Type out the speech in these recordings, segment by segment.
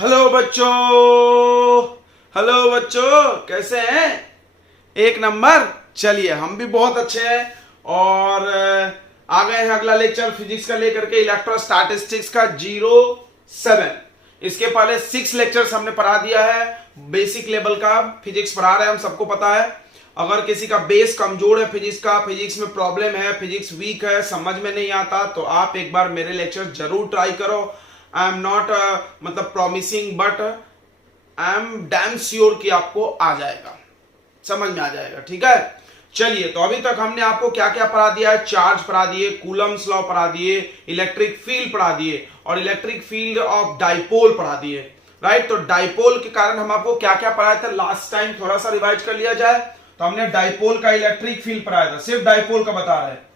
Hello बच्चों। Hello बच्चों, कैसे हैं? एक नंबर। चलिए, हम भी बहुत अच्छे हैं और आ गए हैं अगला लेक्चर फिजिक्स का लेकर के, इलेक्ट्रोस्टैटिस्टिक्स का 07। इसके पहले 6 लेक्चर्स हमने पढ़ा दिया है। बेसिक लेवल का फिजिक्स पढ़ा रहे हैं, हम सबको पता है। अगर किसी का बेस कमजोर है फिजिक्स का, फिजिक्स में प्रॉब्लम है, फिजिक्स वीक है, समझ में नहीं आता, तो आप एक बार मेरे लेक्चर जरूर ट्राई करो। आई एम नॉट मतलब promising, but I am damn sure कि आपको आ जाएगा, समझ में आ जाएगा। ठीक है, चलिए। तो अभी तक हमने आपको क्या क्या पढ़ा दिया है? चार्ज पढ़ा दिए, कूलम्स लॉ पढ़ा दिए, इलेक्ट्रिक फील्ड पढ़ा दिए और इलेक्ट्रिक फील्ड ऑफ डाइपोल पढ़ा दिए। राइट, तो डाइपोल के कारण हम आपको क्या क्या पढ़ाए थे लास्ट टाइम, थोड़ा सा रिवाइज कर लिया जाए। तो हमने डाइपोल का इलेक्ट्रिक फील्ड पढ़ाया था, सिर्फ डाइपोल का बता रहे हैं।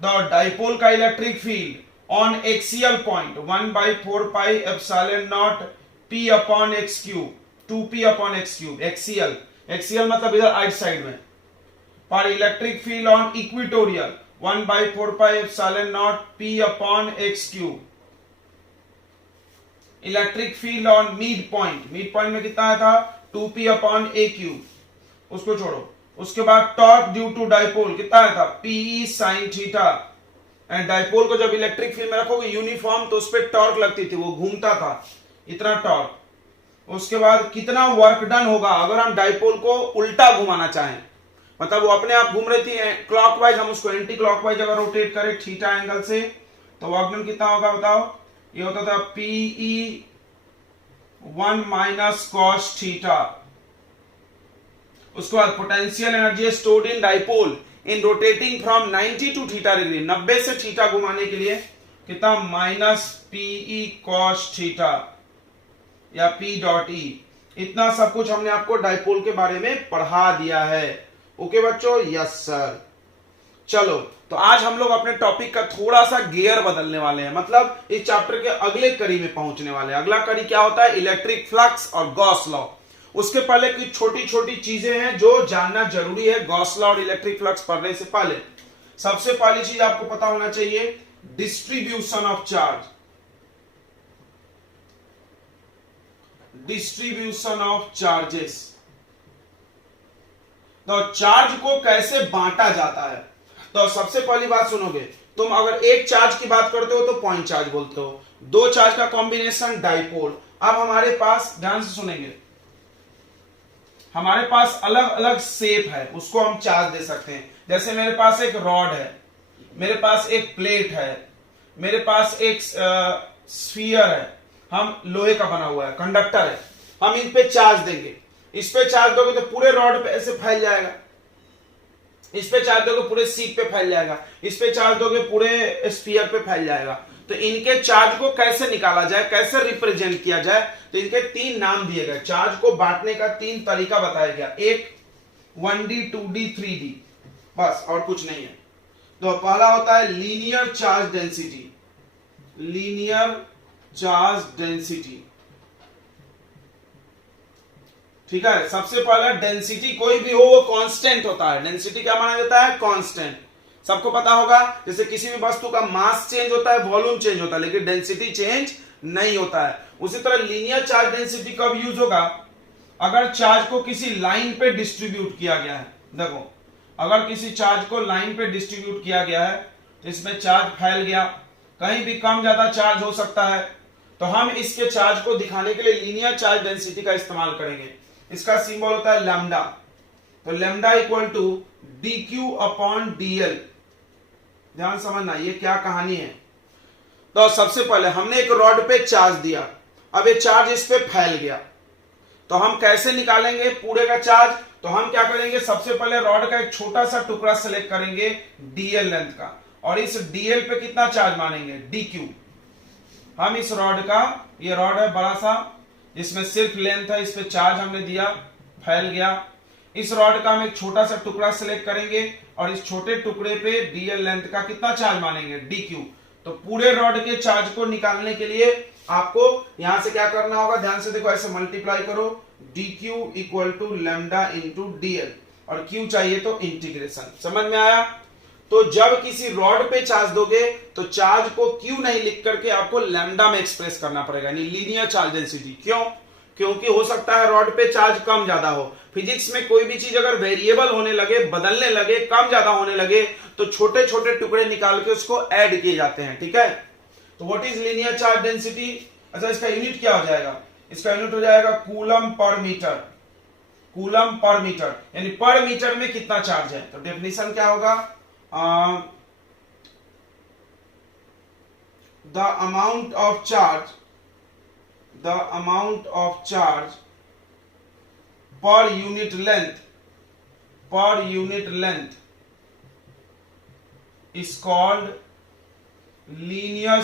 द डाइपोल का electric field on axial point 1/4 pi epsilon not p upon x cube, 2p upon x cube. Axial, axial मतलब इधर राइट साइड में। पर electric field on equatorial 1/4 pi epsilon not p upon x cube. Electric field on mid point, mid point में कितना आया था? 2p upon a cube, उसको छोड़ो। उसके बाद टॉर्क ड्यू टू डाइपोल कितना आया था? Pe sin theta. And dipole को जब इलेक्ट्रिक फील्ड में रखोगे यूनिफॉर्म, तो उस पर टॉर्क लगती थी, वो घूमता था, इतना टॉर्क। उसके बाद कितना वर्क डन होगा अगर हम डाइपोल को उल्टा घुमाना चाहें, मतलब वो अपने आप घूम रही थी क्लॉकवाइज, हम उसको एंटी क्लॉकवाइज अगर रोटेट करें थीटा एंगल से, तो वर्क डन कितना होगा बताओ? ये होता था Pe 1 माइनस कॉस थीटा। उसके बाद potential energy stored in dipole in rotating from 90 to theta degree, 90 से थीटा घुमाने के लिए कितना? माइनस Pe cos थीटा या P डॉट ई। इतना सब कुछ हमने आपको डाइपोल के बारे में पढ़ा दिया है। ओके बच्चों? Yes sir. चलो, तो आज हम लोग अपने टॉपिक का थोड़ा सा गियर बदलने वाले हैं, मतलब इस चैप्टर के अगले कड़ी में पहुंचने वाले हैं। अगला कड़ी क्या होता है? इलेक्ट्रिक फ्लक्स और गॉस लॉ। उसके पहले कुछ छोटी छोटी चीजें हैं जो जानना जरूरी है गॉस लॉ और इलेक्ट्रिक फ्लक्स पढ़ने से पहले। सबसे पहली चीज आपको पता होना चाहिए, distribution of charge. Distribution of charges, तो चार्ज को कैसे बांटा जाता है। तो सबसे पहली बात सुनोगे, तुम अगर एक चार्ज की बात करते हो तो पॉइंट चार्ज बोलते हो, दो चार्ज का कॉम्बिनेशन डाइपोल। अब हमारे पास, ध्यान से सुनेंगे, हमारे पास अलग अलग शेप है, उसको हम चार्ज दे सकते हैं। जैसे मेरे पास एक रॉड है, मेरे पास एक प्लेट है, मेरे पास एक स्फीयर है, हम लोहे का बना हुआ है, कंडक्टर है, हम इन पे चार्ज देंगे। इस पे चार्ज दोगे तो पूरे रॉड पे ऐसे फैल जाएगा, इस पे चार्ज दोगे पूरे शीट पे फैल जाएगा, इस पे चार्ज दोगे पूरे स्फीयर पे फैल जाएगा। तो इनके चार्ज को कैसे निकाला जाए, कैसे रिप्रेजेंट किया जाए, तो इनके 3 नाम दिए गए। चार्ज को बांटने का 3 तरीका बताया गया, एक 1D 2D 3D, बस और कुछ नहीं है। तो पहला होता है linear charge density, linear charge density. ठीक है, सबसे पहला डेंसिटी कोई भी हो वो कांस्टेंट होता है। डेंसिटी क्या माना जाता है? कांस्टेंट। सबको पता होगा, जैसे किसी भी वस्तु का मास चेंज होता है, वॉल्यूम चेंज होता है, लेकिन डेंसिटी चेंज नहीं होता है। उसी तरह लीनियर चार्ज डेंसिटी कब यूज होगा? अगर चार्ज को किसी लाइन पे डिस्ट्रीब्यूट किया गया है। देखो, अगर किसी चार्ज को लाइन पे डिस्ट्रीब्यूट किया गया है तो इसमें चार्ज फैल गया, कहीं भी कम ज्यादा चार्ज हो सकता है, तो हम इसके चार्ज को दिखाने के लिए लीनियर चार्ज डेंसिटी का इस्तेमाल करेंगे। इसका सिंबल होता है लैम्डा। तो lambda equal to dq upon dl। ध्यान समझना, ये क्या कहानी है। तो सबसे पहले हमने एक रॉड पे चार्ज दिया, अब ये चार्ज इस पे फैल गया, तो हम कैसे निकालेंगे पूरे का चार्ज? तो हम क्या करेंगे, सबसे पहले रॉड का एक छोटा सा टुकड़ा सेलेक्ट करेंगे dl लेंथ का, और इस dl पे कितना चार्ज मानेंगे? dq। हम इस रॉड का, ये रॉड है बड़ा सा, इसमें सिर्फ लेंथ है, इस पे चार्ज हमने दिया, फैल गया। इस रॉड का हम एक छोटा सा टुकड़ा सिलेक्ट करेंगे और इस छोटे टुकड़े पे dl लेंथ का कितना चार्ज मानेंगे? dq। तो पूरे रॉड के चार्ज को निकालने के लिए आपको यहां से क्या करना होगा, ध्यान से देखो, ऐसे मल्टीप्लाई करो, dq equal to lambda into dl, और q चाहिए तो इंटीग्रेशन। समझ में आया? तो जब किसी रॉड पे चार्ज दोगे तो चार्ज को क्यू नहीं लिख करके आपको लैम्डा में एक्सप्रेस करना पड़ेगा, यानी लीनियर चार्ज डेंसिटी। क्यों? क्योंकि हो सकता है रॉड पे चार्ज कम ज्यादा हो। फिजिक्स में कोई भी चीज अगर वेरिएबल होने लगे, बदलने लगे, कम ज्यादा होने लगे, तो छोटे छोटे टुकड़े निकाल के उसको ऐड किए जाते हैं। ठीक है, तो what is linear charge density? अच्छा, इसका यूनिट क्या हो जाएगा? इसका यूनिट हो जाएगा coulomb per metre. Coulomb per metre यानी पर मीटर में कितना चार्ज है। तो डेफिनेशन क्या होगा? The amount of charge per unit length is called linear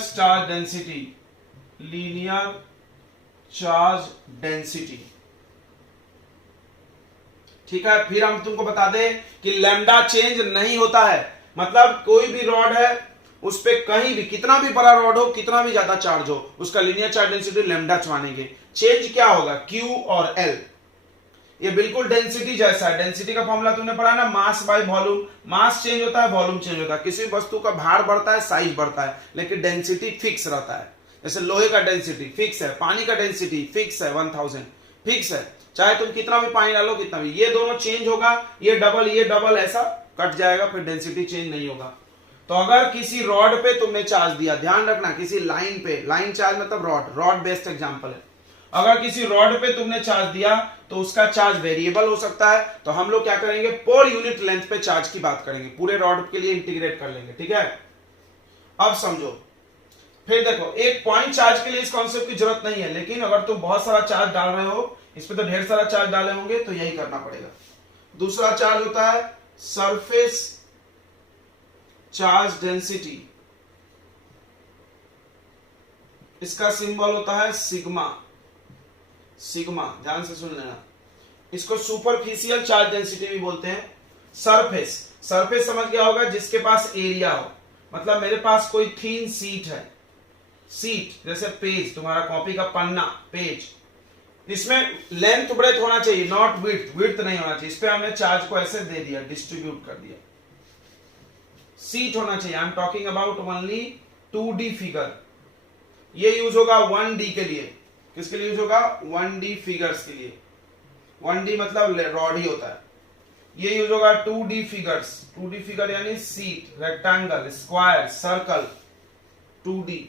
charge density। ठीक है, फिर हम तुमको बता दें कि लैम्डा चेंज नहीं होता है। मतलब कोई भी रॉड है, उस पे कहीं भी कितना भी बड़ा रॉड हो, कितना भी ज्यादा चार्ज हो, उसका लीनियर चार्ज डेंसिटी लैम्डा मानेंगे। चेंज क्या होगा? क्यू और एल। ये बिल्कुल डेंसिटी जैसा है। डेंसिटी का फॉर्मूला तुमने पढ़ा ना, mass by volume. Mass change होता है, वॉल्यूम चेंज होता है। किसी भी वस्तु का भार बढ़ता है, साइज बढ़ता है, लेकिन डेंसिटी फिक्स रहता है। जैसे लोहे का डेंसिटी फिक्स है, पानी का डेंसिटी फिक्स है, 1000 फिक्स है। चाहे तुम कितना भी पानी डालो, कितना भी, ये दोनों चेंज होगा, ये डबल ऐसा कट जाएगा, फिर डेंसिटी चेंज नहीं होगा। तो अगर किसी रॉड पे तुमने चार्ज दिया, ध्यान रखना, किसी लाइन पे, लाइन चार्ज मतलब रॉड बेस्ड एग्जांपल है। अगर किसी रॉड पे तुमने चार्ज दिया तो उसका चार्ज वेरिएबल हो सकता है। तो हम लोग क्या करेंगे? पर यूनिट लेंथ पे चार्ज की बात करेंगे, पूरे रॉड के लिए इंटीग्रेट कर लेंगे। ठीक है, अब समझो। फिर देखो, एक पॉइंट चार्ज के लिए इस कॉन्सेप्ट की जरूरत नहीं है, लेकिन अगर तुम बहुत सारा चार्ज डाल रहे हो, इस पे तो ढेर सारा चार्ज डाले होंगे, तो यही करना पड़ेगा। दूसरा चार्ज होता है सरफेस चार्ज डेंसिटी। इसका सिंबल होता है सिग्मा। ध्यान से सुन लेना। इसको सुपरफिशियल चार्ज डेंसिटी भी बोलते हैं। सरफेस समझ गया होगा, जिसके पास एरिया हो। मतलब मेरे पास कोई थीन सीट है, सीट जैसे पेज, तुम्हारा कॉपी का पन्ना, पेज, इसमें लेंथ ब्रेथ होना चाहिए, नॉट विड्थ नहीं होना चाहिए। इस पे हमने चार्ज को ऐसे दे दिया, डिस्ट्रीब्यूट कर दिया। सीट होना चाहिए। I am talking about only 2D figure. ये यूज होगा 1D के लिए। किसके लिए यूज होगा? 1D फिगर्स के लिए। 1D मतलब रॉड ही होता है। ये यूज होगा 2D फिगर्स। 2D फिगर यानी seat, rectangle, square, circle, 2D।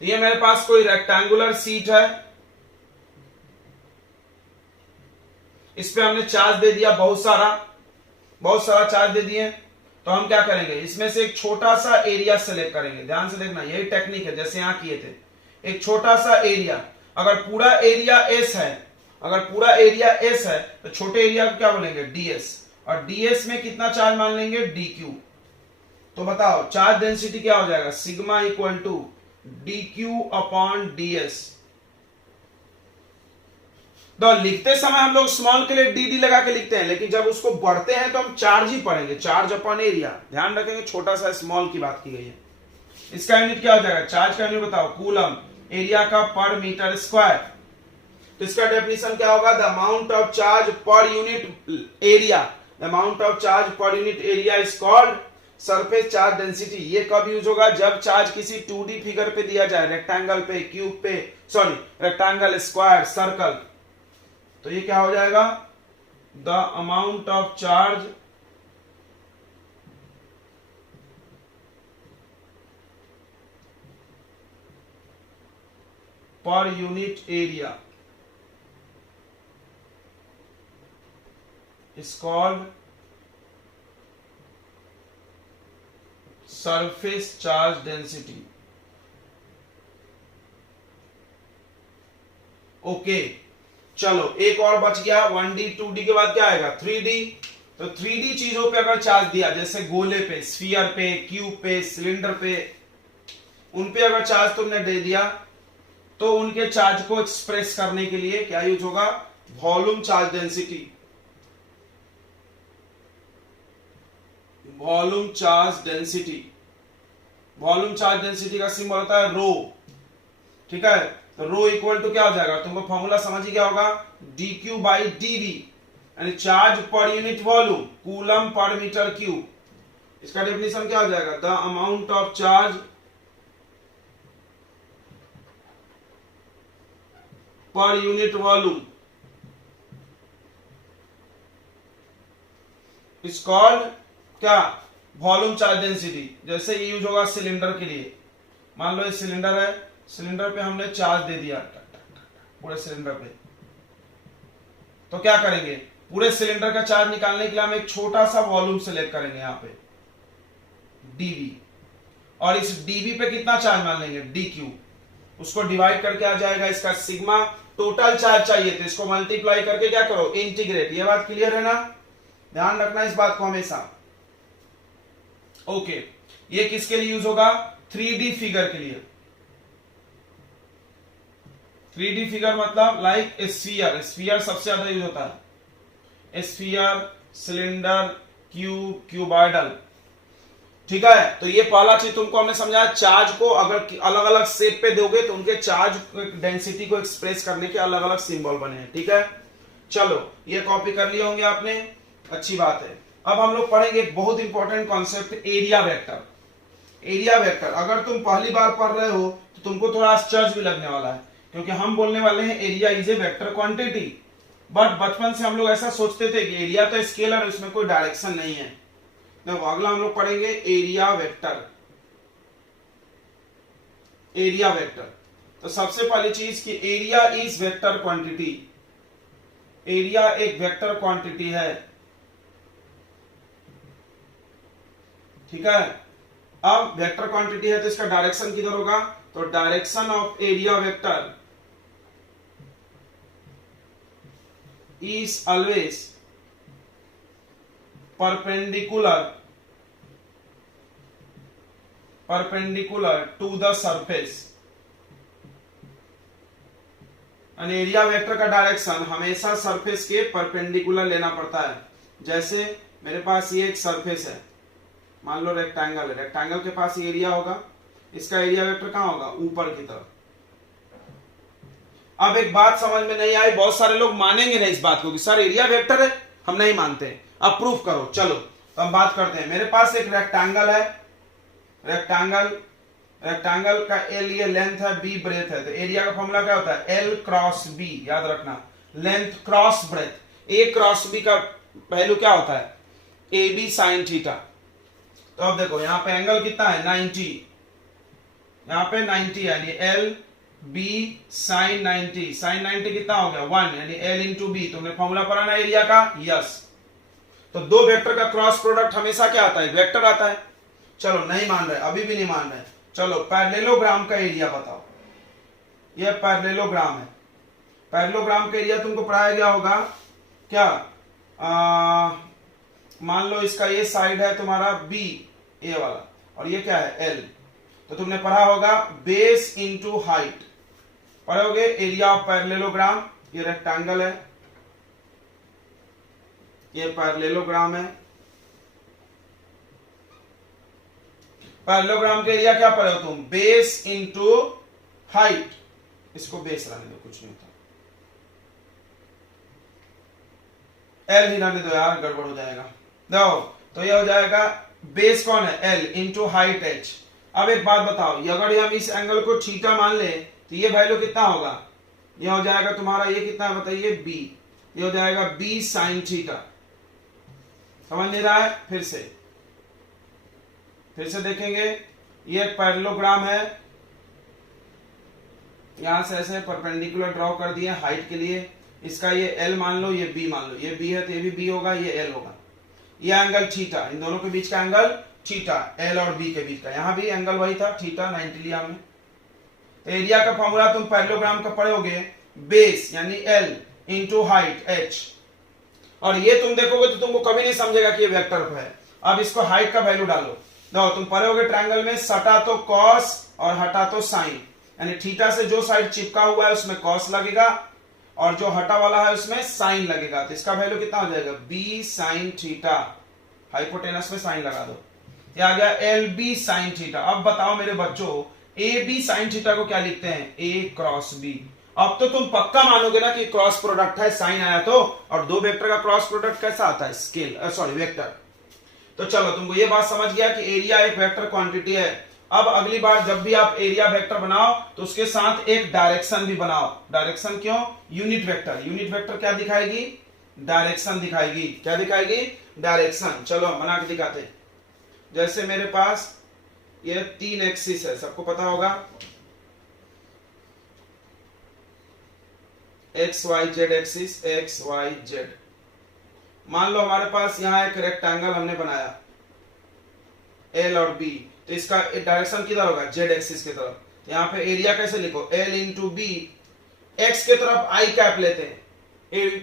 ये मेरे पास कोई रेक्टेंगुलर सीट है, इस पे हमने चार्ज दे दिया, बहुत सारा चार्ज दे दिए। तो हम क्या करेंगे? इसमें से एक छोटा सा एरिया सेलेक्ट करेंगे। ध्यान से देखना, यही टेक्निक है जैसे यहां किए थे। एक छोटा सा एरिया, अगर पूरा एरिया S है, तो छोटे एरिया को क्या बोलेंगे? DS। और DS में कितना चार्ज मान लेंगे? DQ। तो बताओ चार्ज डेंसिटी क्या हो जाएगा? Sigma equal to DQ upon DS। तो लिखते समय हम लोग स्मॉल के लिए DD लगा के लिखते हैं, लेकिन जब उसको बढ़ते हैं तो हम चार्ज ही पढ़ेंगे, चार्ज अपॉन एरिया। ध्यान रखेंगे, छोटा सा स्मॉल की बात की गई है। इसका यूनिट क्या हो जाएगा? चार्ज का यूनिट बताओ, कूलम, एरिया का पर मीटर स्क्वायर। तो इसका डेफिनेशन क्या होगा? The amount of charge per unit area, the amount of charge per unit area is called surface charge density. ये कब यूज होगा? जब चार्ज किसी 2D फिगर पे दिया जाए, रेक्टेंगल पे, क्यूब पे, सॉरी रेक्टेंगल, स्क्वायर, सर्कल। तो ये क्या हो जाएगा? The amount of charge per unit area is called surface charge density. Okay, चलो एक और बच गया। 1D 2D के बाद क्या आएगा? 3D। तो 3D चीजों पे अगर चार्ज दिया, जैसे गोले पे, स्फीयर पे, क्यूब पे, सिलेंडर पे, उन पे अगर चार्ज तुमने दे दिया, तो उनके चार्ज को एक्सप्रेस करने के लिए क्या यूज होगा? Volume charge density. Volume charge density का सिंबल होता है रो। ठीक है, तो रो इक्वल टू क्या हो जाएगा? तुमको फॉर्मूला समझ ही गया होगा, DQ बाई DD। यानी charge per unit volume, coulomb per metre cube. इसका डेफिनेशन क्या हो जाएगा? The amount of charge per unit volume is called क्या? Volume charge density. जैसे ये यूज होगा सिलेंडर के लिए। मान लो ये सिलेंडर है, सिलेंडर पे हमने चार्ज दे दिया पूरे सिलेंडर पे, तो क्या करेंगे? पूरे सिलेंडर का चार्ज निकालने के लिए हम एक छोटा सा वॉल्यूम सेलेक्ट करेंगे यहाँ पे डीवी, और इस डीवी पे कितना चार्ज मान लेंगे? D Q. उसको डिवाइड करके आ जाएगा इसका सिग्मा। टोटल चार्ज चाहिए तो इसको मल्टीप्लाई करके क्या करो? इंटीग्रेट। ये बात क्लियर है ना? ध्यान रखना इस बात को हमेशा। ओके, ये किसके लिए यूज होगा? 3D फिगर के लिए। 3D फिगर मतलब लाइक स्फीयर। स्फीयर सबसे ज्यादा यूज होता है। Sphere, cylinder, cube, cuboidal. ठीक है, तो ये पहला चीज तुमको हमने समझाया। चार्ज को अगर अलग अलग शेप पे दोगे तो उनके चार्ज डेंसिटी को एक्सप्रेस करने के अलग अलग सिंबल बने हैं। ठीक है, चलो ये कॉपी कर लिए होंगे आपने, अच्छी बात है। अब हम लोग पढ़ेंगे एक बहुत important concept, area vector. Area vector अगर तुम पहली बार पढ़ रहे हो तो तुमको थोड़ा आश्चर्य भी लगने वाला है, क्योंकि हम बोलने वाले हैं area is a vector quantity. But बचपन से हम लोग ऐसा सोचते थे कि एरिया तो स्केलर है, उसमें कोई डायरेक्शन नहीं है। देखो अगला हम लोग पढ़ेंगे एरिया वेक्टर। एरिया वेक्टर, तो सबसे पहली चीज कि area is vector quantity. Area एक वेक्टर क्वांटिटी है। ठीक है, अब वेक्टर क्वांटिटी है तो इसका डायरेक्शन किधर होगा? तो direction of area vector is always perpendicular to the surface. यानी एरिया वेक्टर का डायरेक्शन हमेशा सरफेस के परपेंडिकुलर लेना पड़ता है। जैसे मेरे पास ये एक सरफेस है, मान लो रेक्टेंगल है, रेक्टेंगल के पास ये एरिया होगा, इसका एरिया वेक्टर कहां होगा? ऊपर की तरफ। अब एक बात समझ में नहीं आई, बहुत सारे लोग मानेंगे नहीं इस बात को कि सर एरिया वेक्टर है, हम नहीं मानते। अब प्रूफ करो। चलो तो हम बात करते हैं। मेरे पास एक रेक्टेंगल है, रेक्टेंगल का एल ये लेंथ है, बी ब्रेथ है, तो एरिया का फॉर्मूला क्या होता है? L cross B. याद रखना, length cross breadth. A cross B का वैल्यू क्या होता है? A B sine theta. तो अब देखो यहां पे एंगल कितना है? 90। यहां पे 90 यानी एल बी साइन 90। साइन 90 कितना हो गया? 1, यानी एल इंटू बी। तुमने फॉर्मूला पढ़ा ना एरिया का? यस। तो दो वेक्टर का क्रॉस प्रोडक्ट हमेशा क्या आता है? वेक्टर आता है। चलो नहीं मान रहे, अभी भी नहीं मान रहे, चलो पैरेललोग्राम का एरिया बताओ। यह पैरेललोग्राम है। पैरेललोग्राम का एरिया तुमको पढ़ाया गया होगा क्या? मान लो इसका ये साइड है तुम्हारा बी, ए वाला, और ये क्या है? एल। तो तुमने पढ़ा होगा बेस इंटू हाइट। पढ़ोगे एरिया ऑफ पैरेललोग्राम। ये रेक्टेंगल है, ये पैरेललोग्राम है। पैरेललोग्राम के एरिया क्या पढ़े हो तुम? Base into height. इसको बेस रहने दो, कुछ नहीं होता। एल ही रहने दो यार, गड़बड़ हो जाएगा। देखो तो ये हो जाएगा बेस कौन है? L into height H. अब एक बात बताओ, अगर हम इस एंगल को थीटा मान ले तो ये वैल्यू कितना होगा? ये हो जाएगा तुम्हारा, ये कितना है बताइए? बी। ये हो जाएगा बी साइन थीटा। समझ नहीं रहा है? फिर से देखेंगे। ये एक पैरेललोग्राम है, यहां से ऐसे परपेंडिकुलर ड्रॉ कर दिए हाइट के लिए। इसका ये एल मान लो, ये बी मान लो। ये बी है तो ये भी बी होगा, ये एल होगा। ये एंगल थीटा, इन दोनों के बीच का एंगल थीटा, एल और बी के बीच का। यहां भी एंगल वही था, थीटा 90 लिया हमने। तो एरिया का फॉर्मूला तुम पैरेललोग्राम का पढ़ोगे, बेस यानी एल इंटू हाइट एच। और ये तुम देखोगे तो तुमको कभी नहीं समझेगा कि ये वेक्टर है। अब इसको हाइट का वैल्यू डालो। देखो तुम पढ़ोगे ट्रायंगल में सटा तो कॉस और हटा तो साइन, यानी थीटा से जो साइड चिपका हुआ है उसमें कॉस लगेगा और जो हटा वाला है उसमें साइन लगेगा। तो इसका वैल्यू कितना हो जाएगा? B sine theta. हाइपोटेनस में साइन लगा दो, ये आ गया एल बी साइन थीटा। अब बताओ मेरे बच्चों, ए बी साइन थीटा को क्या लिखते हैं? ए क्रॉस बी। अब तो तुम पक्का मानोगे ना कि क्रॉस प्रोडक्ट है, साइन आया तो, और दो वेक्टर का क्रॉस प्रोडक्ट कैसा आता है, स्केल, सॉरी वेक्टर। तो चलो तुमको ये बात समझ गया कि एरिया एक वेक्टर क्वांटिटी है। अब अगली बार जब भी आप एरिया वेक्टर बनाओ तो उसके साथ एक डायरेक्शन भी बनाओ। डायरेक्शन क्यों? यूनिट वेक्टर, यूनिट वेक्टर क्या दिखाएगी, डायरेक्शन दिखाएगी। क्या दिखाएगी? डायरेक्शन। चलो बना के दिखाते हैं। जैसे मेरे पास ये 3 एक्सिस है, सबको पता होगा, X Y Z axis, X Y Z. मान लो हमारे पास यहां एक रेक्टेंगल हमने बनाया एल और बी, तो इसका डायरेक्शन किधर होगा, जेड एक्सिस की तरफ। यहाँ पे एरिया कैसे लिखो, एल इंटू बी, एक्स के तरफ आई कैप लेते हैं,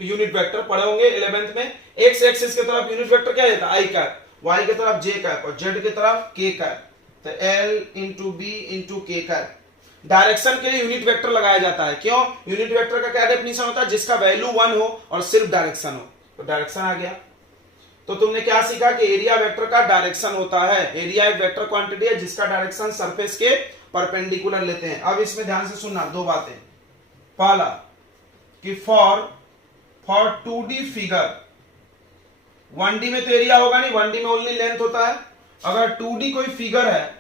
यूनिट वेक्टर पढ़े होंगे 11th में। एक्स एक्सिस की तरफ यूनिट वेक्टर क्या लेता है, आई कैप, वाई की तरफ जे कैप और जेड की तरफ के कैप, तो एल इंटू बी इंटू के कैप। डायरेक्शन के लिए यूनिट वेक्टर लगाया जाता है। क्यों? यूनिट वेक्टर का क्या डेफिनेशन होता है, जिसका वैल्यू 1 हो और सिर्फ डायरेक्शन हो। तो डायरेक्शन आ गया। तो तुमने क्या सीखा कि एरिया वेक्टर का डायरेक्शन होता है। एरिया एक वेक्टर क्वांटिटी है जिसका डायरेक्शन सरफेस के परपेंडिकुलर लेते हैं। अब इसमें ध्यान से सुनना, दो बातें। पहला कि फॉर 2D फिगर, 1D में तो एरिया होगा नहीं, 1D में ओनली लेंथ होता है। अगर 2D कोई फिगर है,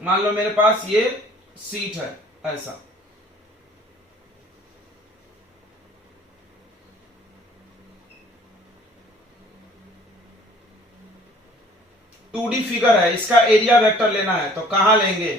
मान लो मेरे पास ये सीट है ऐसा, टू डी फिगर है, इसका एरिया वेक्टर लेना है तो कहां लेंगे?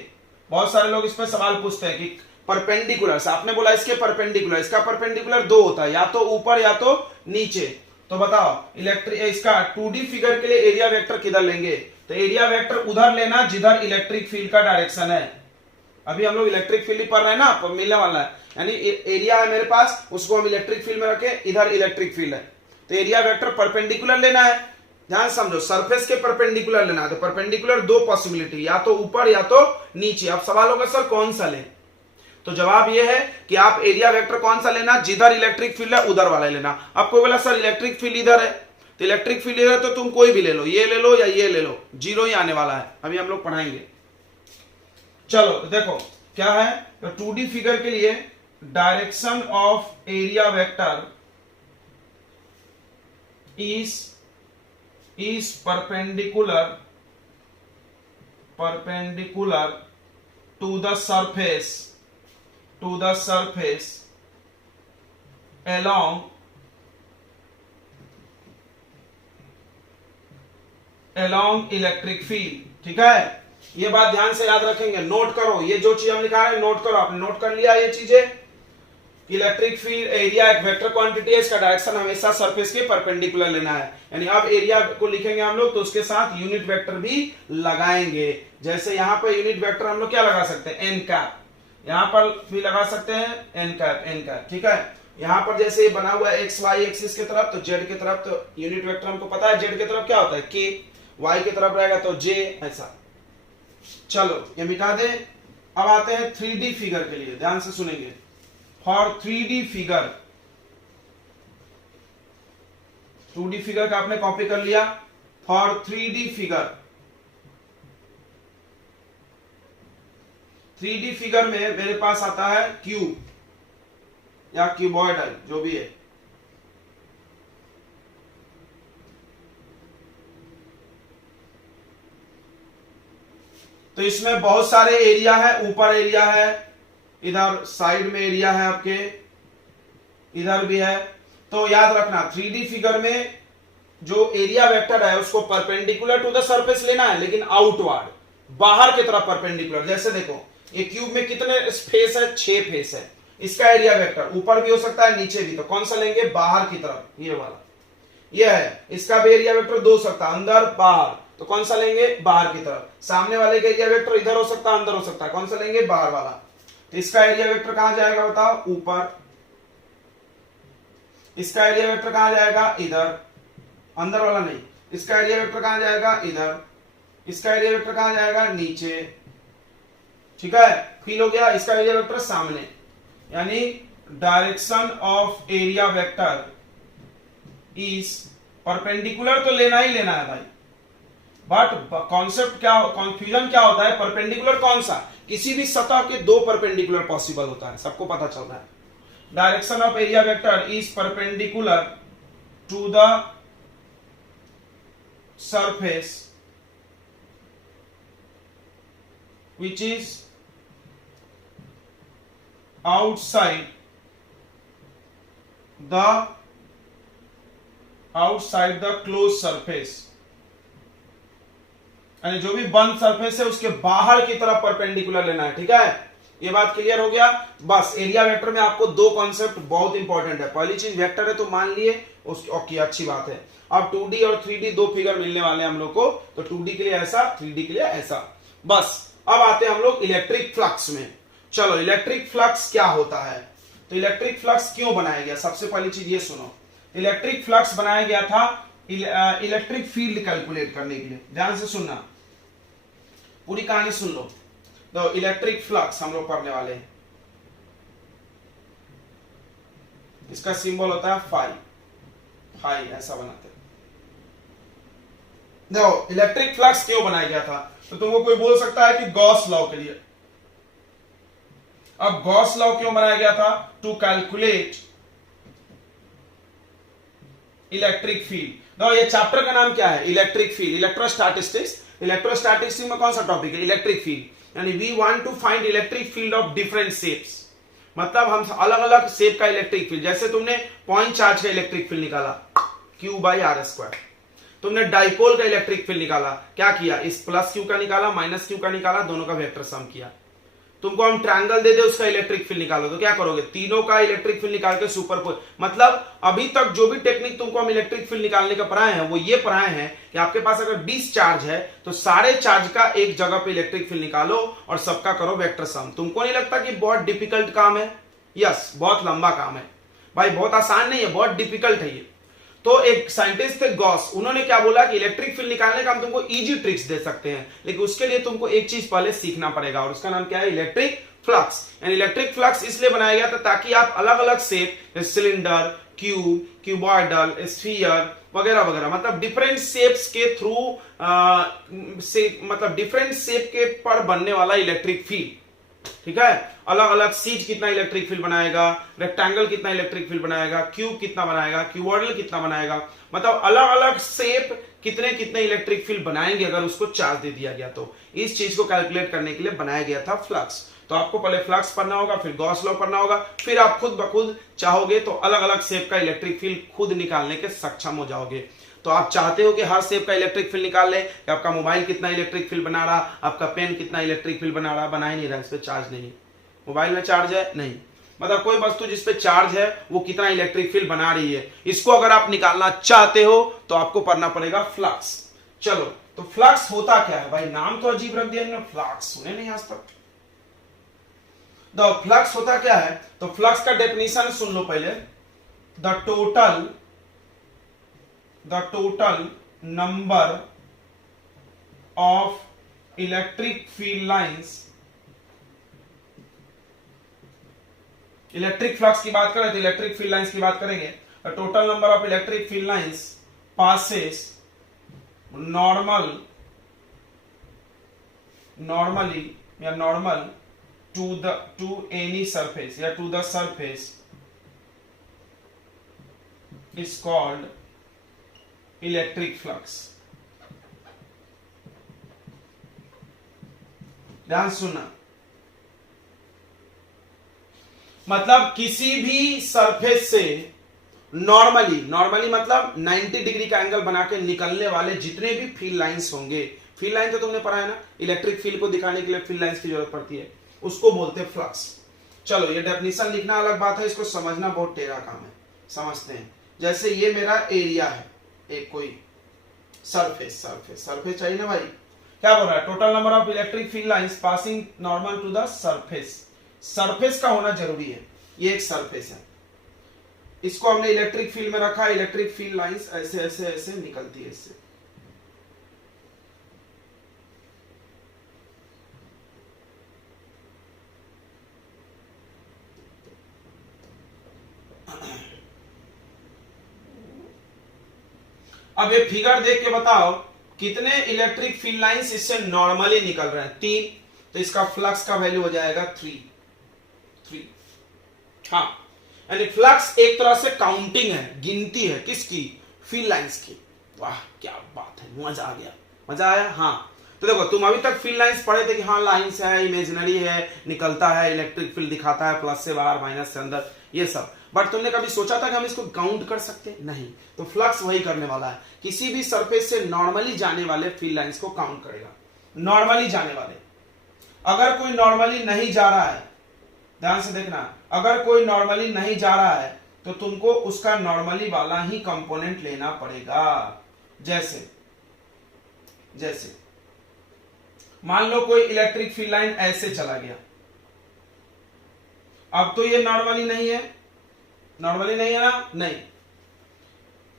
बहुत सारे लोग इस पर सवाल पूछते हैं कि परपेंडिकुलर से, आपने बोला इसके परपेंडिकुलर, इसका परपेंडिकुलर दो होता है, या तो ऊपर या तो नीचे। तो बताओ इसका 2D फिगर के लिए एरिया वेक्टर किधर लेंगे? तो एरिया वेक्टर उधर लेना जिधर इलेक्ट्रिक फील्ड का डायरेक्शन है। अभी हम लोग इलेक्ट्रिक फील्ड पढ़ रहे हैं ना, मिलने वाला है, यानी एरिया है मेरे पास, उसको हम इलेक्ट्रिक फील्ड में रखे, इधर इलेक्ट्रिक फील्ड है, तो एरिया वेक्टर परपेंडिकुलर लेना है। ध्यान समझो, सरफेस के परपेंडिकुलर लेना है। तो परपेंडिकुलर दो पॉसिबिलिटी, या तो ऊपर या तो नीचे। अब सवाल होगा सर कौन सा लें? तो जवाब यह है कि आप एरिया वेक्टर कौन सा लेना, जिधर इलेक्ट्रिक फील्ड है उधर वाला लेना। अब कोई बोला सर इलेक्ट्रिक फील्ड इधर है, तो इलेक्ट्रिक फील्ड इधर, तो तुम कोई भी ले लो, ये ले लो या ये ले लो, जीरो ही आने वाला है। अभी हम लोग पढ़ाएंगे। चलो देखो क्या है, तो 2D फिगर के लिए direction of area vector is perpendicular to the surface along electric field. ठीक है, ये बात ध्यान से याद रखेंगे, नोट करो। ये जो चीज हम लिखा है नोट करो। आपने नोट कर लिया ये चीजें? इलेक्ट्रिक फील्ड एरिया एक वेक्टर क्वांटिटी है, इसका डायरेक्शन हमेशा सरफेस के परपेंडिकुलर लेना है। यानी अब एरिया को लिखेंगे हम लोग तो उसके साथ यूनिट वेक्टर भी लगाएंगे। जैसे यहां पर यूनिट वेक्टर हम लोग क्या लगा सकते हैं, एन कैप, यहां पर भी लगा सकते हैं एन कैप। ठीक है, यहां पर जैसे बना हुआ है एक्स वाई एक्सिस की तरफ, तो जेड की तरफ तो यूनिट वेक्टर हमको पता है, जेड की तरफ क्या होता है के, वाई की तरफ रहेगा तो जे, ऐसा। चलो ये मिटा दे। अब आते हैं 3D फिगर के लिए, ध्यान से सुनेंगे। For 3D figure, 2D figure का आपने कॉपी कर लिया। For 3D figure, 3D figure में मेरे पास आता है क्यूब या क्यूबॉइडल, जो भी है। तो इसमें बहुत सारे एरिया है, ऊपर एरिया है, इधर साइड में एरिया है आपके, इधर भी है। तो याद रखना 3D फिगर में जो एरिया वेक्टर है उसको परपेंडिकुलर टू द सरफेस लेना है, लेकिन आउटवर्ड, बाहर की तरफ परपेंडिकुलर। जैसे देखो ये क्यूब में कितने फेस है, 6 फेस है। इसका एरिया वेक्टर ऊपर भी हो सकता है नीचे भी, तो कौन सा लेंगे, बाहर की तरफ, ये वाला। ये है, इसका भी एरिया वेक्टर 2 हो सकता है, अंदर बाहर, तो कौन सा लेंगे, बाहर की तरफ। सामने वाले का एरिया वेक्टर इधर हो सकता है अंदर हो सकता है, कौन सा लेंगे, बाहर वाला। तो इसका एरिया वेक्टर कहां जाएगा बताओ, ऊपर। इसका एरिया वेक्टर कहां जाएगा, इधर, अंदर वाला नहीं। इसका एरिया वेक्टर कहां जाएगा, इधर। इसका एरिया वेक्टर कहां जाएगा, नीचे। ठीक है, फील हो गया। इसका एरिया वेक्टर सामने, यानी direction of area vector is perpendicular, तो लेना ही लेना है भाई। बट कॉन्सेप्ट क्या, कंफ्यूजन क्या होता है, परपेंडिकुलर कौन सा, किसी भी सतह के दो परपेंडिकुलर पॉसिबल होता है, सबको पता चल रहा है। Direction of area vector is perpendicular to the surface which is outside the closed surface, यानी जो भी बंद सरफेस है उसके बाहर की तरफ परपेंडिकुलर लेना है। ठीक है, ये बात क्लियर हो गया। बस एरिया वेक्टर में आपको दो कॉन्सेप्ट बहुत इंपॉर्टेंट है। पहली चीज वेक्टर है तो मान लिए ओके, अच्छी बात है। अब 2D और 3D दो फिगर मिलने वाले हैं हम लोग को, तो 2D के लिए ऐसा, 3D के लिए ऐसा। बस अब आते हैं हम लोग इलेक्ट्रिक फ्लक्स में। चलो, इलेक्ट्रिक फ्लक्स क्या होता है, तो इलेक्ट्रिक फ्लक्स क्यों बनाया गया, सबसे पहली चीज ये सुनो। इलेक्ट्रिक फ्लक्स बनाया गया था इलेक्ट्रिक फील्ड कैलकुलेट करने के लिए। ध्यान से सुनना, पूरी कहानी सुन लो। तो इलेक्ट्रिक फ्लक्स हम लोग पढ़ने वाले हैं, इसका सिंबल होता है फाई, फाई ऐसा बनाते हैं। देखो इलेक्ट्रिक फ्लक्स क्यों बनाया गया था, तो तुमको कोई बोल सकता है कि गॉस लॉ के लिए। अब गॉस लॉ क्यों बनाया गया था, टू कैलकुलेट इलेक्ट्रिक फील्ड। देखो ये चैप्टर का नाम क्या है, इलेक्ट्रिक फील्ड, इलेक्ट्रोस्टैटिस्टिक्स। इलेक्ट्रोस्टैटिक्स में कौन सा टॉपिक है, इलेक्ट्रिक फील्ड। यानी we want to find electric field of different shapes, मतलब हम अलग अलग शेप का इलेक्ट्रिक फील्ड, जैसे तुमने पॉइंट चार्ज का इलेक्ट्रिक फील्ड निकाला Q/r², तुमने डाइपोल का इलेक्ट्रिक फील्ड निकाला, क्या किया, इस प्लस क्यू का निकाला माइनस क्यू का निकाला, दोनों का वेक्टर सम किया। तुमको हम ट्रायंगल दे दे उसका इलेक्ट्रिक फील्ड निकालो, तो क्या करोगे, तीनों का इलेक्ट्रिक फील्ड निकाल के सुपरपोज। मतलब अभी तक जो भी टेक्निक तुमको हम इलेक्ट्रिक फील्ड निकालने का पढ़ाए हैं वो ये पढ़ाए हैं कि आपके पास अगर डिस्चार्ज है तो सारे चार्ज का एक जगह पे इलेक्ट्रिक फील्ड निकालो और सबका करो वेक्टर सम। तुमको नहीं लगता कि बहुत डिफिकल्ट काम है? यस, बहुत लंबा काम है भाई, बहुत आसान नहीं है, बहुत डिफिकल्ट है ये। तो एक साइंटिस्ट थे गॉस, उन्होंने क्या बोला कि इलेक्ट्रिक फील्ड निकालने का हम तुमको इजी ट्रिक्स दे सकते हैं, लेकिन उसके लिए तुमको एक चीज पहले सीखना पड़ेगा और उसका नाम क्या है, इलेक्ट्रिक फ्लक्स। यानी इलेक्ट्रिक फ्लक्स इसलिए बनाया गया था ताकि आप अलग अलग shape, cylinder, cube, cuboidal, sphere वगैरह वगैरह, मतलब डिफरेंट शेप्स के थ्रू मतलब डिफरेंट शेप के पर बनने वाला इलेक्ट्रिक फील्ड। ठीक है, अलग अलग सीट कितना इलेक्ट्रिक फील्ड बनाएगा, रेक्टेंगल कितना इलेक्ट्रिक फील्ड बनाएगा, क्यूब कितना बनाएगा, क्यूबॉइडल कितना बनाएगा, मतलब अलग अलग शेप कितने कितने इलेक्ट्रिक फील्ड बनाएंगे अगर उसको चार्ज दे दिया गया। तो इस चीज को कैलकुलेट करने के लिए बनाया गया था फ्लक्स। तो आपको पहले फ्लक्स पढ़ना होगा, फिर गॉस लॉ पढ़ना होगा, फिर आप खुद ब खुद चाहोगे तो अलग अलग शेप का इलेक्ट्रिक फील्ड खुद निकालने के सक्षम हो जाओगे। तो आप चाहते हो कि हर शेप का इलेक्ट्रिक फील्ड निकाल ले, कि आपका मोबाइल कितना इलेक्ट्रिक फील्ड बना रहा, आपका पेन कितना इलेक्ट्रिक फील्ड बना रहा, बना ही नहीं रहा, इस पे चार्ज नहीं, मोबाइल में चार्ज है नहीं, मतलब कोई वस्तु जिस पे चार्ज है वो कितना इलेक्ट्रिक फील्ड बना रही है, इसको अगर आप निकालना चाहते हो तो आपको पढ़ना पड़ेगा फ्लक्स। चलो, तो फ्लक्स होता क्या है भाई, नाम तो अजीब रख दिया इन्होंने, फ्लक्स सुने नहीं आज तक। तो फ्लक्स होता क्या है, तो फ्लक्स का डेफिनेशन सुन लो पहले। The total number of electric field lines, electric flux की बात करें तो इलेक्ट्रिक फील्ड लाइंस की बात करेंगे। Total number of electric field lines passes normally या normal to any surface या to the surface is called electric flux। ध्यान सुनना, मतलब किसी भी सरफेस से नॉर्मली मतलब 90 डिग्री का एंगल बना के निकलने वाले जितने भी फील्ड लाइंस होंगे, फील्ड लाइन तो तुमने पढ़ा है ना, इलेक्ट्रिक फील्ड को दिखाने के लिए फील्ड लाइंस की जरूरत पड़ती है, उसको बोलते हैं फ्लक्स। चलो, ये डेफिनेशन लिखना अलग बात है, इसको समझना बहुत टेढ़ा काम है, समझते हैं। जैसे ये मेरा एरिया है, एक कोई सरफेस चाहिए ना भाई, क्या बोल रहा है, total number of electric field lines passing normal to the surface का होना जरूरी है। ये एक सरफेस है, इसको हमने इलेक्ट्रिक फील्ड में रखा, इलेक्ट्रिक फील्ड लाइंस ऐसे ऐसे ऐसे निकलती है इससे। अब ये फिगर देख के बताओ कितने इलेक्ट्रिक फील्ड लाइंस इससे नॉर्मली निकल रहे हैं? 3, तो इसका फ्लक्स का वैल्यू हो जाएगा 3। हाँ, यानी फ्लक्स एक तरह से काउंटिंग है, गिनती है किसकी? फील्ड लाइंस की। वाह क्या बात है, मजा आ गया, मजा आया। हाँ तो देखो, तुम अभी तक फील्ड लाइंस पढ़े थे कि हाँ लाइंस है, इमेजिनरी है, निकलता है, इलेक्ट्रिक फील्ड दिखाता है, प्लस से बाहर माइनस से अंदर, ये सब। बट तुमने कभी सोचा था कि हम इसको काउंट कर सकते? नहीं। तो फ्लक्स वही करने वाला है, किसी भी सरफेस से नॉर्मली जाने वाले फील्ड लाइंस को काउंट करेगा। नॉर्मली जाने वाले, अगर कोई नॉर्मली नहीं जा रहा है, ध्यान से देखना, अगर कोई नॉर्मली नहीं जा रहा है तो तुमको उसका नॉर्मली वाला ही कंपोनेंट लेना पड़ेगा। जैसे जैसे मान लो कोई इलेक्ट्रिक फील्ड लाइन ऐसे चला गया, अब तो ये नॉर्मली नहीं है, नॉर्मली नहीं है ना? नहीं।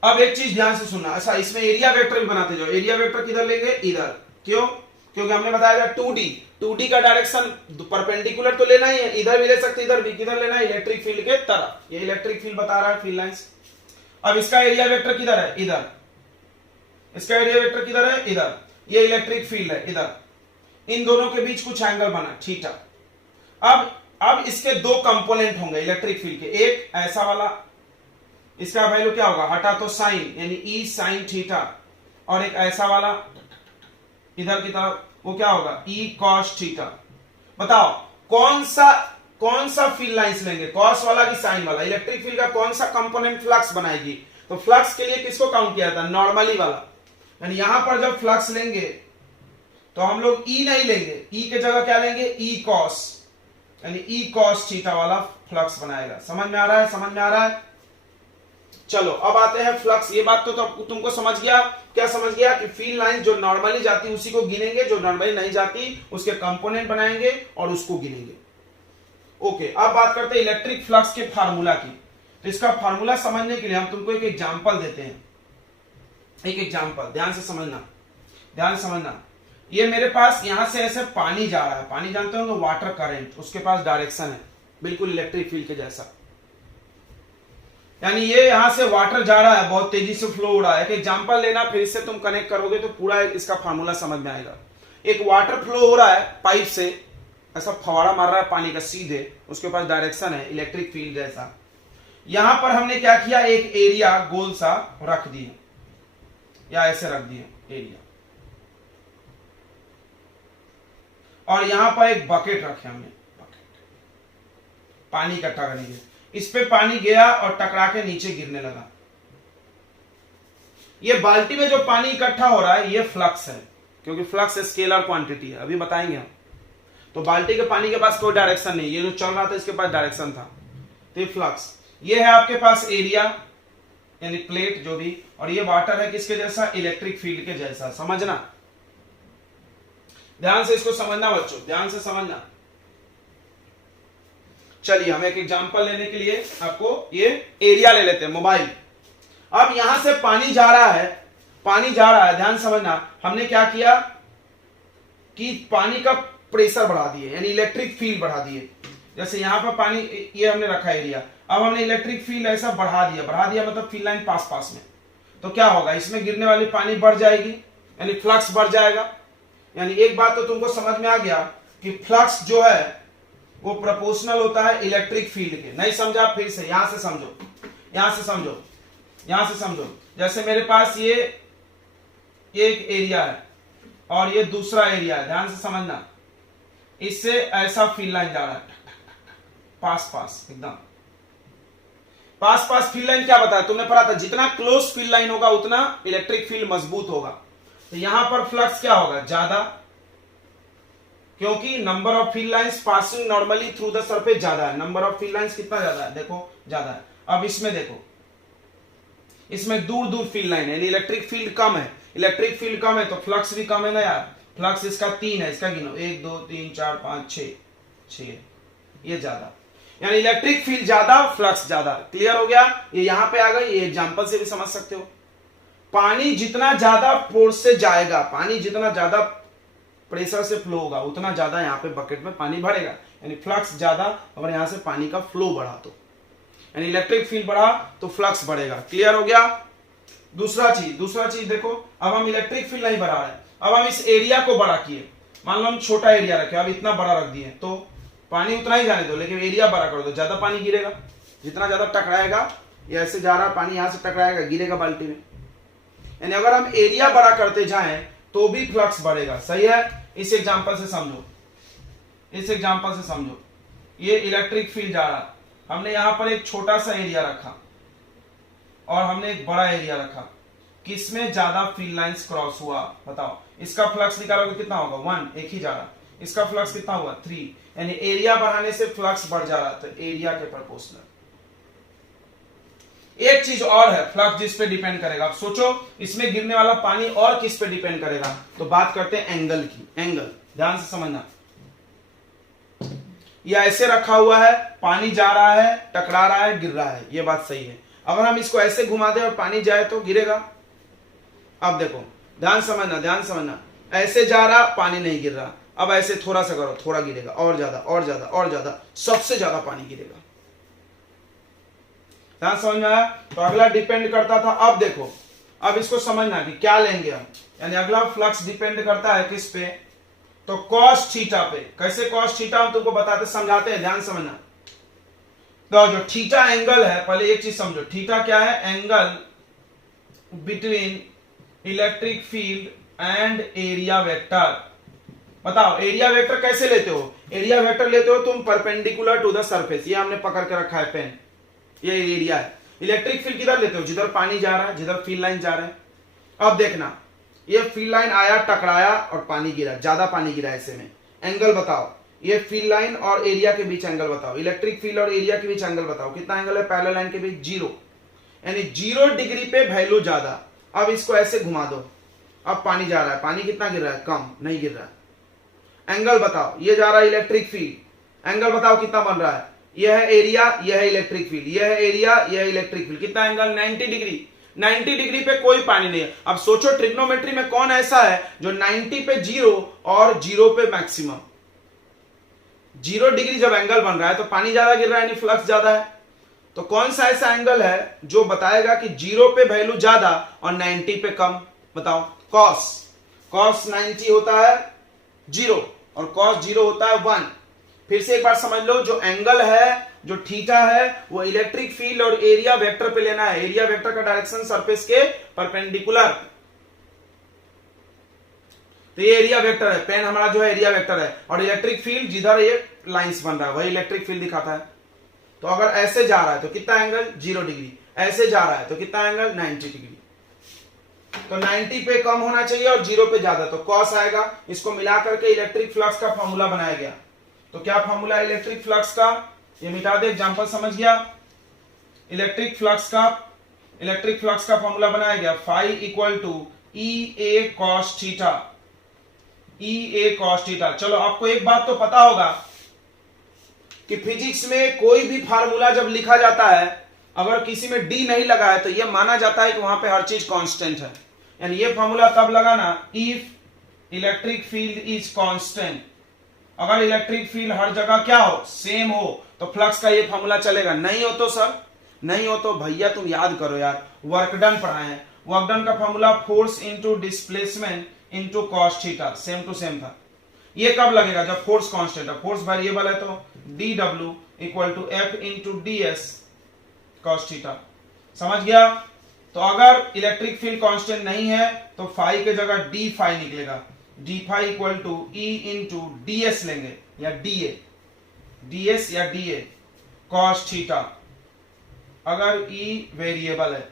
अब एक चीज ध्यान से सुनना, अच्छा इसमें एरिया वेक्टर भी बनाते जाओ। एरिया वेक्टर किधर लेंगे? इधर। क्यों? क्योंकि हमने बताया था 2D का डायरेक्शन परपेंडिकुलर तो लेना ही है, इधर भी ले सकते, इधर भी। किधर लेना है? इलेक्ट्रिक फील्ड के तरफ। ये इलेक्ट्रिक फील्ड बता रहा है फील्ड लाइंस। अब इसका एरिया वेक्टर किधर है? इधर। इसका एरिया वेक्टर किधर है? इधर। ये इलेक्ट्रिक फील्ड है इधर, इन दोनों के बीच कुछ एंगल बना थीटा। अब इसके दो कंपोनेंट होंगे इलेक्ट्रिक फील्ड के, एक ऐसा वाला, इसका वैल्यू क्या होगा? हटा तो साइन, यानी ई साइन थीटा, और एक ऐसा वाला इधर की तरफ, वो क्या होगा? E cos theta. बताओ कौन सा फील्ड लाइंस लेंगे, कॉस वाला कि साइन वाला? इलेक्ट्रिक फील्ड का कौन सा कंपोनेंट फ्लक्स बनाएगी? तो फ्लक्स के लिए किसको काउंट किया था? नॉर्मली वाला। यानी यहां पर जब फ्लक्स लेंगे तो हम लोग ई नहीं लेंगे, ई के जगह क्या लेंगे? ई कॉस, यानी ई कॉस थीटा वाला फ्लक्स बनाएगा। समझ में आ रहा है? समझ में आ रहा है? चलो अब आते हैं फ्लक्स। ये बात तो तुमको समझ गया। क्या समझ गया? कि फील्ड लाइन जो नॉर्मली जाती उसी को गिनेंगे, जो नॉर्मली नहीं जाती उसके कंपोनेंट बनाएंगे और उसको गिनेंगे। ओके, अब बात करते हैं इलेक्ट्रिक फ्लक्स के फार्मूला की। तो इसका फार्मूला समझने के लिए हम तुमको एक एग्जांपल देते हैं। एक एग्जांपल, ध्यान से समझना, ध्यान से समझना। ये मेरे पास यहां से ऐसे पानी जा रहा है, पानी जानते हो, वाटर करंट, उसके पास डायरेक्शन है बिल्कुल इलेक्ट्रिक फील्ड के जैसा। यानी ये यहां से वाटर जा रहा है, बहुत तेजी से फ्लो हो रहा है। एक एग्जांपल लेना, फिर इससे तुम कनेक्ट करोगे तो पूरा इसका फार्मूला समझ में आएगा। एक वाटर फ्लो हो रहा है पाइप से, ऐसा फवारा मार रहा है पानी का सीधे, उसके पास डायरेक्शन है इलेक्ट्रिक फील्ड जैसा। यहां पर हमने क्या किया? एक एरिया गोल सा रख दिया, या ऐसे रख दिया एरिया, और यहां पर एक बकेट रखे हमने, बकेट पानी इकट्ठा करने के लिए। इस पे पानी गया और टकरा के नीचे गिरने लगा। ये बाल्टी में जो पानी इकट्ठा हो रहा है ये फ्लक्स है, क्योंकि फ्लक्स स्केलर क्वांटिटी है, अभी बताएंगे हम। तो बाल्टी के पानी के पास कोई डायरेक्शन नहीं, ये जो चल रहा था इसके पास डायरेक्शन था, तो ये फ्लक्स। ये है आपके पास एरिया यानी प्लेट जो भी, और ये वाटर है किसके जैसा? इलेक्ट्रिक फील्ड के जैसा। समझना, ध्यान से इसको समझना बच्चों, ध्यान से समझना। चलिए हम एक एग्जांपल लेने के लिए आपको ये एरिया ले लेते हैं, मोबाइल। अब यहां से पानी जा रहा है, पानी जा रहा है, ध्यान समझना। हमने क्या किया कि पानी का प्रेशर बढ़ा दिए, यानी इलेक्ट्रिक फील्ड बढ़ा दिए। जैसे यहां पर पानी, ये हमने रखा एरिया, अब हमने इलेक्ट्रिक फील्ड ऐसा बढ़ा दिया मतलब फील्ड लाइन पास पास में। तो क्या होगा? इसमें गिरने वाली पानी बढ़ जाएगी, यानी फ्लक्स बढ़ जाएगा। यानी एक बात तो तुमको समझ में आ गया कि फ्लक्स जो है वो प्रोपोर्शनल होता है इलेक्ट्रिक फील्ड के। नहीं समझा? फिर से यहां से समझो, यहां से समझो, यहां से समझो। जैसे मेरे पास ये एक एरिया है और ये दूसरा एरिया है, ध्यान से समझना। इससे ऐसा फील्ड लाइन जा रहा है, पास पास, एकदम पास पास। फील्ड लाइन क्या बताया तुमने पढ़ा था? जितना क्लोज फील्ड लाइन होगा उतना इलेक्ट्रिक फील्ड मजबूत होगा। तो यहां पर फ्लक्स क्या होगा? ज्यादा, क्योंकि number of field lines passing normally through the surface ज्यादा है। नंबर ऑफ फील्ड लाइंस कितना ज्यादा है? देखो ज्यादा है। अब इसमें देखो, इसमें दूर दूर फील्ड लाइन है, इलेक्ट्रिक फील्ड कम है। इलेक्ट्रिक फील्ड कम है तो फ्लक्स भी कम है ना यार। फ्लक्स इसका 3 है, इसका गिनो 1 2 3 4 5 6, ये ज्यादा, यानी इलेक्ट्रिक फील्ड ज्यादा, फ्लक्स ज्यादा। क्लियर हो गया? ये यहां पे आ गई, ये एग्जांपल से भी समझ सकते हो। पानी जितना ज्यादा फोर्स से जाएगा, पानी जितना ज्यादा प्रेशर से फ्लो होगा उतना ज्यादा यहाँ पे बकेट में पानी भरेगा, यानी फ्लक्स ज्यादा और यहां से पानी का फ्लो बढ़ा तो यानी इलेक्ट्रिक फील्ड बढ़ा तो फ्लक्स बढ़ेगा। क्लियर हो गया? दूसरा चीज देखो, अब हम इलेक्ट्रिक फील्ड नहीं बढ़ा रहे हैं, अब हम इस एरिया को बड़ा किए। मान लो हम छोटा एरिया रखे, अब इतना बड़ा रख दिए, तो पानी उतना ही जाने दो, लेकिन एरिया बड़ा कर दो, ज्यादा पानी गिरेगा। जितना ज्यादा टकराएगा, ये ऐसे जा रहा पानी, यहां से टकराएगा, गिरेगा बाल्टी में। यानी अगर हम एरिया बड़ा करते जाएं तो भी फ्लक्स बढ़ेगा। सही है? इस एग्जांपल से समझो, ये इलेक्ट्रिक फील्ड जा रहा, हमने यहां पर एक छोटा सा एरिया रखा और हमने एक बड़ा एरिया रखा, किसमें ज्यादा फील्ड लाइंस क्रॉस हुआ बताओ। इसका फ्लक्स निकालोगे कितना होगा? 1, एक ही जा रहा। इसका फ्लक्स कितना हुआ? 3। यानी एरिया बढ़ाने से फ्लक्स बढ़ जा रहा, तो एरिया के प्रोपोर्शनल। एक चीज और है, फ्लक्स जिस पे डिपेंड करेगा। अब सोचो, इसमें गिरने वाला पानी और किस पे डिपेंड करेगा, तो बात करते हैं एंगल की। एंगल ध्यान से समझना, ये ऐसे रखा हुआ है, पानी जा रहा है, टकरा रहा है, गिर रहा है, ये बात सही है। अगर हम इसको ऐसे घुमा दें और पानी जाए तो गिरेगा। अब देखो, ध्यान समझना, ऐसे जा रहा, पानी नहीं गिर रहा, अब ऐसे थोड़ा सा करो, थोड़ा गिरेगा, और ज्यादा, सबसे ज्यादा पानी गिरेगा। ध्यान समझ में आया? तो अगला डिपेंड करता था। अब देखो, अब इसको समझना कि क्या लेंगे हम। यानी अगला फ्लक्स डिपेंड करता है किस पे? तो कॉस थीटा पे। कैसे कॉस थीटा हम तुमको बताते समझाते हैं, ध्यान समझना। तो जो थीटा एंगल है, पहले एक चीज समझो, थीटा क्या है? Angle between electric field and area vector. बताओ एरिया वेक्टर कैसे लेते हो? एरिया वेक्टर लेते हो तुम परपेंडिकुलर टू द सरफेस। ये हमने पकड़ के रखा है पेन, ये एरिया है। इलेक्ट्रिक फील्ड किधर लेते हो? जिधर पानी जा रहा है, जिधर फील्ड लाइन जा रहा है। अब देखना, ये फील्ड लाइन आया, टकराया और पानी गिरा, ज्यादा पानी गिरा, ऐसे में एंगल बताओ। ये फील्ड लाइन और एरिया के बीच एंगल बताओ, इलेक्ट्रिक फील्ड और एरिया के बीच एंगल बताओ। कितना एंगल है पैरेलल लाइन के बीच? 0। यानी 0 डिग्री पे वैल्यू ज्यादा। अब इसको ऐसे घुमा दो, अब पानी जा रहा है, पानी कितना गिर रहा है? कम, नहीं गिर रहा है। एंगल बताओ, ये जा रहा है इलेक्ट्रिक फील्ड, एंगल बताओ कितना बन रहा है? यह है एरिया, यह है इलेक्ट्रिक फील्ड, यह है एरिया, यह है इलेक्ट्रिक फील्ड। कितना एंगल? 90 डिग्री। 90 डिग्री पे कोई पानी नहीं है। अब सोचो ट्रिग्नोमेट्री में कौन ऐसा है जो 90 पे 0 और 0 पे मैक्सिमम। 0 डिग्री जब एंगल बन रहा है तो पानी ज्यादा गिर रहा है, यानी फ्लक्स ज्यादा है। तो कौन सा ऐसा एंगल है जो बताएगा कि 0 पे वैल्यू ज्यादा और 90 पे कम? बताओ। कॉस 90 होता है 0 और कॉस 0 होता है 1। फिर से एक बार समझ लो, जो एंगल है, जो थीटा है, वो इलेक्ट्रिक फील्ड और एरिया वेक्टर पे लेना है। एरिया वेक्टर का डायरेक्शन सरफेस के परपेंडिकुलर। तो ये एरिया वेक्टर है, पेन हमारा जो है एरिया वेक्टर है, और इलेक्ट्रिक फील्ड जिधर ये लाइंस बन रहा है वही इलेक्ट्रिक फील्ड दिखाता है। तो अगर ऐसे जा रहा है तो कितना एंगल? 0 डिग्री। ऐसे जा रहा है तो कितना एंगल? 90 डिग्री। तो 90 पे कम होना चाहिए और 0 पे ज्यादा, तो कॉस आएगा। इसको मिला करके इलेक्ट्रिक फ्लक्स का फॉर्मूला बनाया गया। तो क्या फॉर्मूला है इलेक्ट्रिक फ्लक्स का? ये मिटा दे, एग्जांपल समझ गया। इलेक्ट्रिक फ्लक्स का फॉर्मूला बनाया गया, phi equal to E A cos theta. चलो आपको एक बात तो पता होगा कि फिजिक्स में कोई भी फार्मूला जब लिखा जाता है, अगर किसी में डी नहीं लगा है तो यह माना जाता है कि वहां पे हर चीज कांस्टेंट है। यानी ये फॉर्मूला तब लगाना if electric field is constant. अगर इलेक्ट्रिक फील्ड हर जगह क्या हो? सेम हो, तो फ्लक्स का ये फॉर्मूला चलेगा। नहीं हो तो सर, नहीं हो तो भैया तुम याद करो यार, वर्क डन पढ़ाए हैं। वर्क डन का formula force into displacement into cos theta, same to same था। ये कब लगेगा? जब फोर्स कांस्टेंट है, फोर्स वेरिएबल है, तो dw equal to f into ds cos theta. समझ गया? तो अगर इलेक्ट्रिक फील्ड कांस्टेंट नहीं है तो फाई के जगह डी फाई निकलेगा। D phi equal to E into ds लेंगे, या da, ds या da कॉस थीटा। अगर e वेरिएबल है,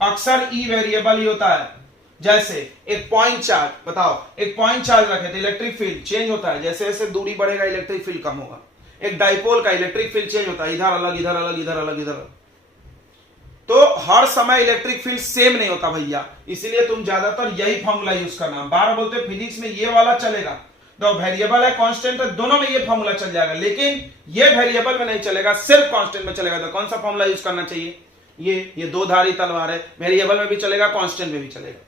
अक्सर e वेरिएबल ही होता है। जैसे एक पॉइंट चार्ज, बताओ एक पॉइंट चार्ज रखे तो इलेक्ट्रिक फील्ड चेंज होता है, जैसे जैसे दूरी बढ़ेगा इलेक्ट्रिक फील्ड कम होगा। एक डाइपोल का इलेक्ट्रिक फील्ड चेंज होता है, इधर अलग, इधर अलग, इधर अलग, इधर अलग। तो हर समय इलेक्ट्रिक फील्ड सेम नहीं होता भैया, इसलिए तुम ज्यादातर यही फॉर्मूला यूज करना। बार बोलते हो फिजिक्स में ये वाला चलेगा, तो वेरिएबल है कांस्टेंट है, दोनों में ये फॉर्मूला चल जाएगा, लेकिन ये वेरिएबल में नहीं चलेगा, सिर्फ कांस्टेंट में चलेगा। तो कौन सा फॉर्मूला यूज करना चाहिए? ये दो धारी तलवार है, वेरिएबल में भी चलेगा, कांस्टेंट में भी चलेगा,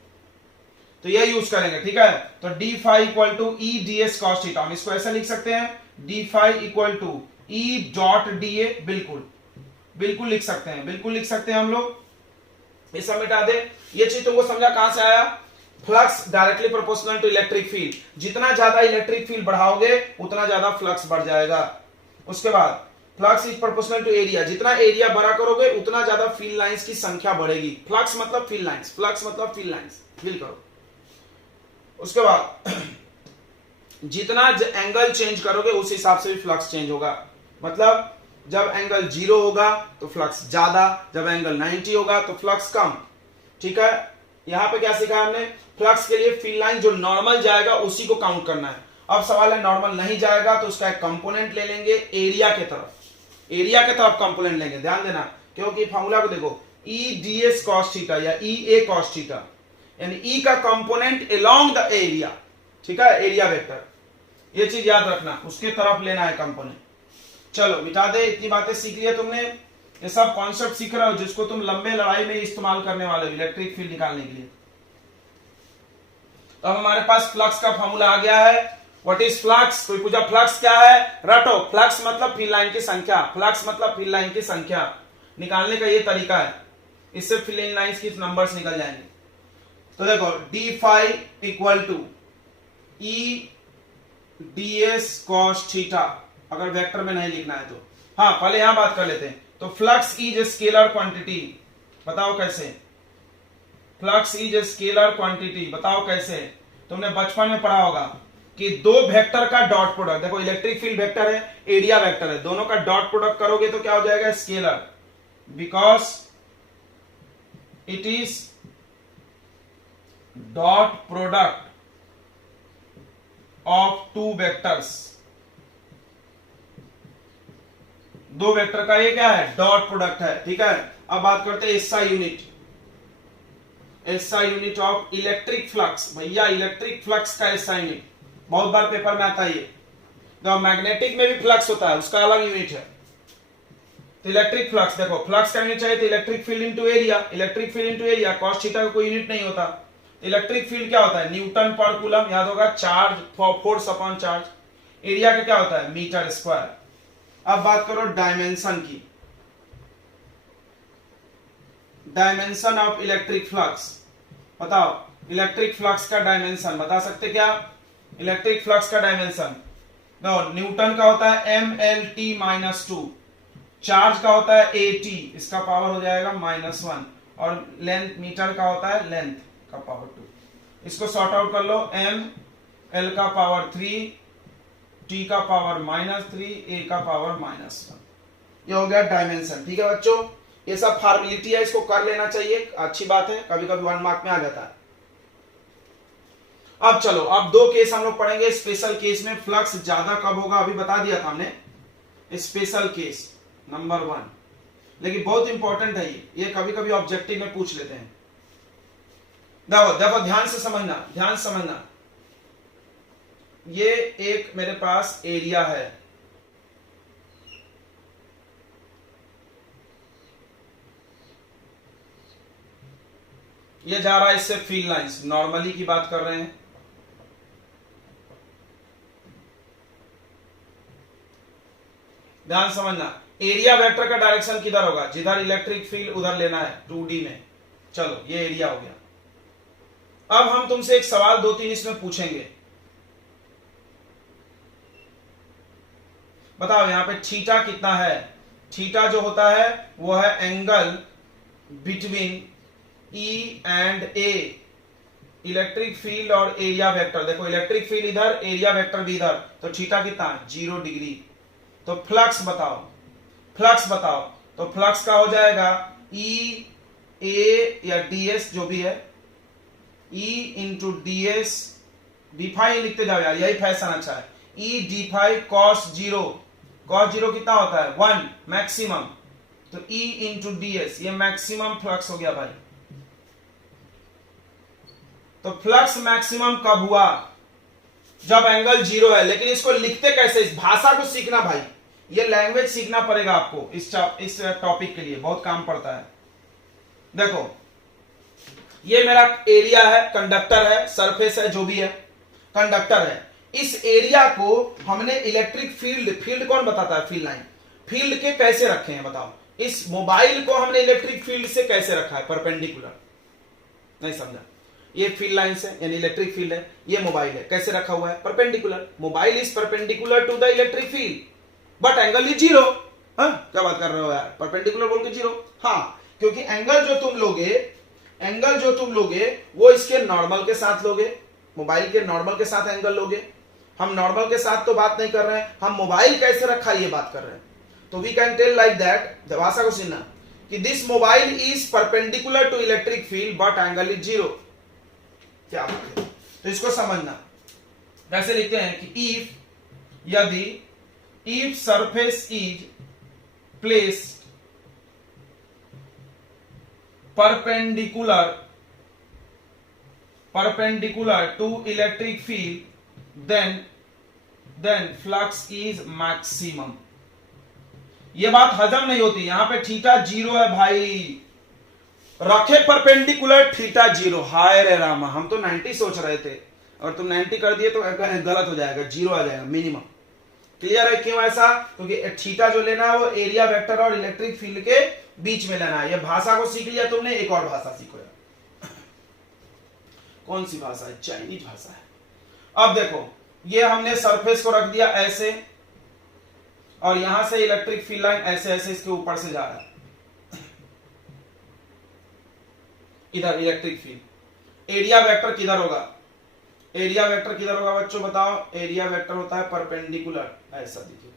तो ये यूज करेंगे। ठीक है, तो D phi equal to E D S cos theta. हम इसको ऐसा लिख सकते हैं, D phi equal to E dot D A. बिल्कुल लिख सकते हैं, हम लोग। ये सब मिटा दे। ये चीज तुमको समझा कहां से आया? Flux directly proportional to electric field, जितना ज्यादा इलेक्ट्रिक फील्ड बढ़ाओगे उतना ज्यादा फ्लक्स बढ़ जाएगा। उसके बाद flux is proportional to area, जितना एरिया बड़ा करोगे उतना ज्यादा फील्ड लाइंस की संख्या बढ़ेगी। फ्लक्स मतलब फील्ड लाइंस, फ्लक्स मतलब फील्ड लाइंस, फील करो। उसके बाद जितना एंगल चेंज करोगे उस हिसाब से भी फ्लक्स चेंज होगा। मतलब जब एंगल 0 होगा तो फ्लक्स ज्यादा, जब एंगल 90 होगा तो फ्लक्स कम। ठीक है, यहां पे क्या सीखा हमने? फ्लक्स के लिए फील्ड लाइन जो नॉर्मल जाएगा उसी को काउंट करना है। अब सवाल है नॉर्मल नहीं जाएगा तो उसका एक कंपोनेंट ले लेंगे एरिया के तरफ, एरिया के तरफ कंपोनेंट लेंगे। ध्यान देना, क्योंकि फॉर्मूला को देखो, ई डी एस कॉस थीटा या ई ए कॉस थीटा, यानी ई का कंपोनेंट अलोंग द एरिया। ठीक है, एरिया वेक्टर, ये चीज याद रखना, उसके तरफ लेना है कंपोनेंट। चलो मिटा दे, इतनी बातें सीख लिया तुमने। ये सब कॉन्सेप्ट सीख रहे हो जिसको तुम लंबे लड़ाई में इस्तेमाल करने वाले हो इलेक्ट्रिक फील्ड निकालने के लिए। तो हमारे पास फ्लक्स का फॉर्मूला आ गया है। What is flux? कोई पूछा फ्लक्स क्या है, रटो। फ्लक्स मतलब फील्ड लाइन की संख्या, फ्लक्स मतलब फील्ड लाइन की संख्या। निकालने का ये तरीका है, इससे फील्ड लाइंस की नंबर्स निकल जाएंगे। तो देखो D phi equal to E D S cos theta, अगर वेक्टर में नहीं लिखना है तो। हाँ, पहले यहां बात कर लेते हैं। तो flux is a scalar quantity, बताओ कैसे? Flux is a scalar quantity, बताओ कैसे? तुमने बचपन में पढ़ा होगा कि दो वेक्टर का डॉट प्रोडक्ट, देखो इलेक्ट्रिक फील्ड वेक्टर है, एरिया वेक्टर है, दोनों का डॉट प्रोडक्ट करोगे तो क्या हो जाएगा? Scalar, because it is dot product of two vectors. दो वेक्टर का ये क्या है? डॉट प्रोडक्ट है। ठीक है, अब बात करते हैं SI unit, SI unit of electric flux. भैया इलेक्ट्रिक फ्लक्स का एसआई यूनिट बहुत बार पेपर में आता है। ये तो मैग्नेटिक में भी फ्लक्स होता है, उसका अलग यूनिट है। तो इलेक्ट्रिक फ्लक्स देखो, फ्लक्स का यूनिट चाहिए तो electric field into area, electric field into area. Cos theta का कोई यूनिट नहीं होता। इलेक्ट्रिक फील्ड क्या होता है? न्यूटन पर कूलम, याद होगा, charge force upon charge. Area का क्या होता है? Metre square. अब बात करो डायमेंशन की, डायमेंशन ऑफ इलेक्ट्रिक फ्लक्स। बताओ इलेक्ट्रिक फ्लक्स का डायमेंशन बता सकते क्या? इलेक्ट्रिक फ्लक्स का डायमेंशन न्यूटन का होता है M L T minus 2, charge का होता है ए टी, इसका पावर हो जाएगा -1, और लेंथ मीटर का होता है लेंथ का पावर 2। इसको सॉर्ट आउट कर लो, एम एल का पावर 3, टी का पावर -3, ए का पावर -1। ये हो गया डायमेंशन। ठीक है बच्चों, ये सब फॉर्मेलिटी है, इसको कर लेना चाहिए, अच्छी बात है, कभी कभी 1 मार्क में आ जाता है। अब चलो, अब दो केस हम लोग पढ़ेंगे। स्पेशल केस में फ्लक्स ज्यादा कब होगा अभी बता दिया था हमने, स्पेशल केस नंबर 1, लेकिन बहुत इंपॉर्टेंट है ये कभी कभी ऑब्जेक्टिव में पूछ लेते हैं। देखो देखो, ध्यान से समझना, ध्यान से समझना। ये एक मेरे पास एरिया है, ये जा रहा है इससे फील्ड लाइंस, नॉर्मली की बात कर रहे हैं। ध्यान समझना, एरिया वेक्टर का डायरेक्शन किधर होगा? जिधर इलेक्ट्रिक फील्ड उधर लेना है 2D में। चलो ये एरिया हो गया। अब हम तुमसे एक सवाल 2-3 इसमें पूछेंगे। बताओ यहां पे थीटा कितना है? थीटा जो होता है वो है angle between E and A, electric field और एरिया वेक्टर। देखो इलेक्ट्रिक फील्ड इधर, एरिया वेक्टर भी इधर, तो थीटा कितना? 0 डिग्री। तो फ्लक्स बताओ, फ्लक्स बताओ। तो फ्लक्स का हो जाएगा ई ए या डीएस जो भी है, E into DS, D phi लिखते जाओ यार, यही फैशन अच्छा है। E D phi cos 0, cos 0 कितना होता है? 1 मैक्सिमम, तो ई इंटू डीएस, ये मैक्सिमम फ्लक्स हो गया भाई। तो फ्लक्स मैक्सिमम कब हुआ? जब एंगल 0 है। लेकिन इसको लिखते कैसे? इस भाषा को सीखना भाई, ये लैंग्वेज सीखना पड़ेगा आपको इस टॉपिक के लिए, बहुत काम पड़ता है। देखो ये मेरा एरिया है, कंडक्टर है, सरफेस है, जो भी है कंडक्टर है। इस एरिया को हमने इलेक्ट्रिक फील्ड, फील्ड कौन बताता है? Field line. फील्ड के कैसे रखे हैं बताओ? इस मोबाइल को हमने इलेक्ट्रिक फील्ड से कैसे रखा है, परपेंडिकुलर। नहीं समझा, ये फील्ड लाइंस है यानी इलेक्ट्रिक फील्ड है, ये मोबाइल है, कैसे रखा हुआ है, perpendicular. Mobile is perpendicular to the electric field but angle is zero. क्या बात कर रहे हो यार, परपेंडिकुलर बोल के जीरो। हाँ, क्योंकि एंगल जो तुम लोगे वो इसके नॉर्मल के साथ लोगे, मोबाइल के नॉर्मल के साथ एंगल लोगे। हम नॉर्मल के साथ तो बात नहीं कर रहे हैं, हम मोबाइल कैसे रखा ये बात कर रहे हैं। तो we can tell like that, भाषा को सुनना, कि this mobile is perpendicular to electric field but angle is zero. क्या बात है, तो इसको समझना। कैसे लिखते हैं कि if surface is placed perpendicular to electric field then flux is maximum। ये बात हजम नहीं होती, यहां पे थीटा जीरो है भाई, रखे परपेंडिकुलर थीटा जीरो। हाय रे रामा, हम तो 90 सोच रहे थे और तुम 90 कर दिए तो गलत हो जाएगा, जीरो आ जाएगा मिनिमम। क्लियर है क्यों ऐसा, क्योंकि थीटा जो लेना है वो एरिया वेक्टर और इलेक्ट्रिक फील्ड के बीच में लेना है। ये भाषा को सीख लिया तुमने, एक और भाषा सीखो यार। कौन सी भाषा है, चाइनीज भाषा है। अब देखो, ये हमने सरफेस को रख दिया ऐसे और यहां से इलेक्ट्रिक फील्ड लाइन ऐसे ऐसे इसके ऊपर से जा रहा है, इधर इलेक्ट्रिक फील्ड। एरिया वेक्टर किधर होगा, एरिया वेक्टर किधर होगा बच्चों बताओ, एरिया वेक्टर होता है परपेंडिकुलर, ऐसा देखिए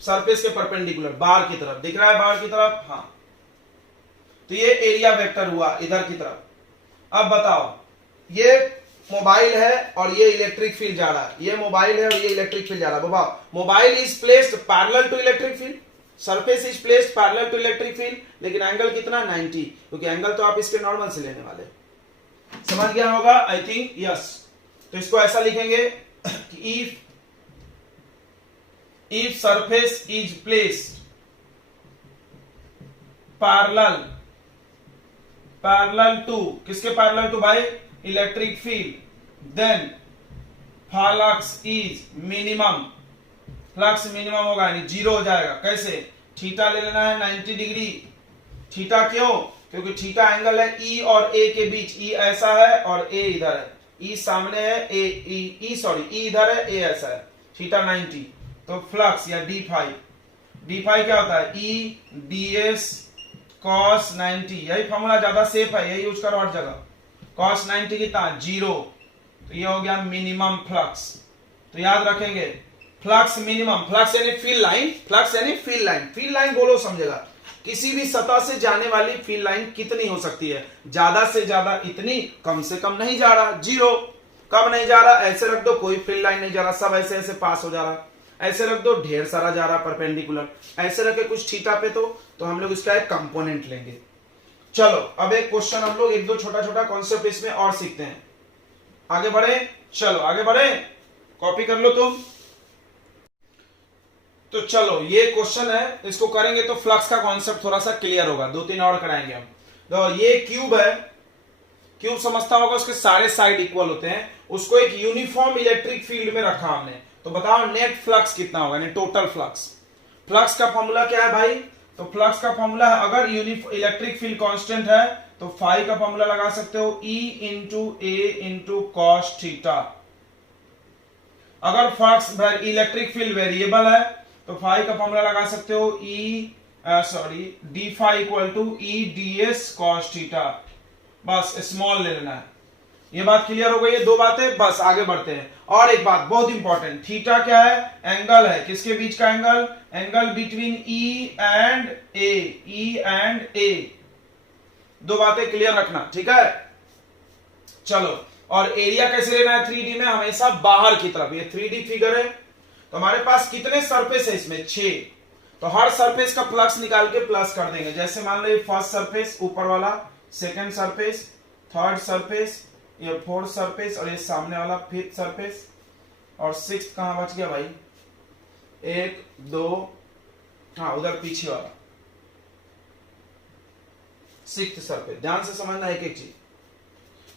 सरफेस के परपेंडिकुलर, बाहर की तरफ दिख रहा है, बाहर की तरफ। हाँ, तो ये एरिया वेक्टर हुआ इधर की तरफ। अब बताओ, ये मोबाइल है और ये इलेक्ट्रिक फील्ड जा रहा है, ये मोबाइल है और ये इलेक्ट्रिक फील्ड जा रहा है। बताओ, mobile is placed parallel to electric field, surface is placed parallel to electric field, लेकिन एंगल कितना 90, क्योंकि एंगल तो आप इसके नॉर्मल से लेने वाले। समझ गया होगा आई थिंक, यस। तो इसको ऐसा लिखेंगे कि if surface is placed parallel to, किसके parallel to भाई, electric field, then flux is minimum, flux minimum होगा यानी जीरो हो जाएगा। कैसे, थीटा ले लेना है 90 डिग्री। थीटा क्यों, क्योंकि थीटा एंगल है ई और ए के बीच, ई ऐसा है और ए इधर है, ई सामने है, ई इधर है, ए ऐसा है, थीटा 90। तो फ्लक्स या डी फाई क्या होता है, ई डी एस कॉस 90, यही फॉर्मूला ज्यादा सेफ है, यही यूज करो हर जगह। कॉस 90 कितना, जीरो, तो ये हो गया मिनिमम फ्लक्स। तो याद रखेंगे, फ्लक्स मिनिमम, फ्लक्स यानी फील्ड लाइन, फ्लक्स यानी फील्ड लाइन, फील्ड लाइन बोलो समझेगा, किसी भी सतह से जाने वाली फील्ड लाइन कितनी हो सकती है, ज्यादा से ज्यादा इतनी, कम से कम नहीं जा रहा, जीरो। कब नहीं जा रहा, ऐसे रख दो, कोई फील्ड लाइन नहीं जा रहा, सब ऐसे ऐसे पास हो जा रहा। ऐसे रख दो, ढेर सारा जा रहा परपेंडिकुलर। ऐसे रखे कुछ थीटा पे, तो हम लोग इसका एक कंपोनेंट लेंगे। चलो अब एक क्वेश्चन हम लोग एक दो छोटा छोटा कॉन्सेप्ट इसमें और सीखते हैं। आगे बढ़े, चलो आगे बढ़े, कॉपी कर लो तुम। तो चलो ये क्वेश्चन है, इसको करेंगे तो फ्लक्स का कॉन्सेप्ट थोड़ा सा क्लियर होगा, दो तीन और कराएंगे हम। तो ये क्यूब है, क्यूब समझता होगा, उसके सारे साइड इक्वल होते हैं, उसको एक यूनिफॉर्म इलेक्ट्रिक फील्ड में रखा हमने। तो बताओ नेट फ्लक्स कितना होगा, यानी टोटल फ्लक्स। फ्लक्स का फॉर्मूला क्या है भाई, तो फ्लक्स का फॉर्मूला है, अगर इलेक्ट्रिक फील्ड कांस्टेंट है तो फाई का फॉर्मूला लगा सकते हो, E into A into cos theta. अगर फ्लक्स इलेक्ट्रिक फील्ड वेरिएबल है तो फाई का फॉर्मूला लगा सकते हो, D phi equal to E D S cos theta. बस स्मॉल ले लेना है। ये बात क्लियर हो गई है, दो बातें, बस आगे बढ़ते हैं। और एक बात बहुत इंपॉर्टेंट, थीटा क्या है, एंगल है, किसके बीच का angle, angle between E and A. दो बातें क्लियर रखना, ठीक है। चलो, और एरिया कैसे लेना है 3D में, हमेशा बाहर की तरफ। ये 3D फिगर है, तो हमारे पास कितने सरफेस है इसमें, 6। तो हर सरफेस का फ्लक्स निकाल के प्लस कर देंगे। जैसे मान लो ये फर्स्ट सरफेस ऊपर वाला, सेकंड सरफेस, थर्ड सरफेस, ये फोर्थ सरफेस, और ये सामने वाला फिफ्थ सरफेस, और सिक्स्थ कहां बच गया भाई, 1 2, हाँ उधर पीछे वाला सिक्स्थ सरफेस। ध्यान से समझना एक एक चीज।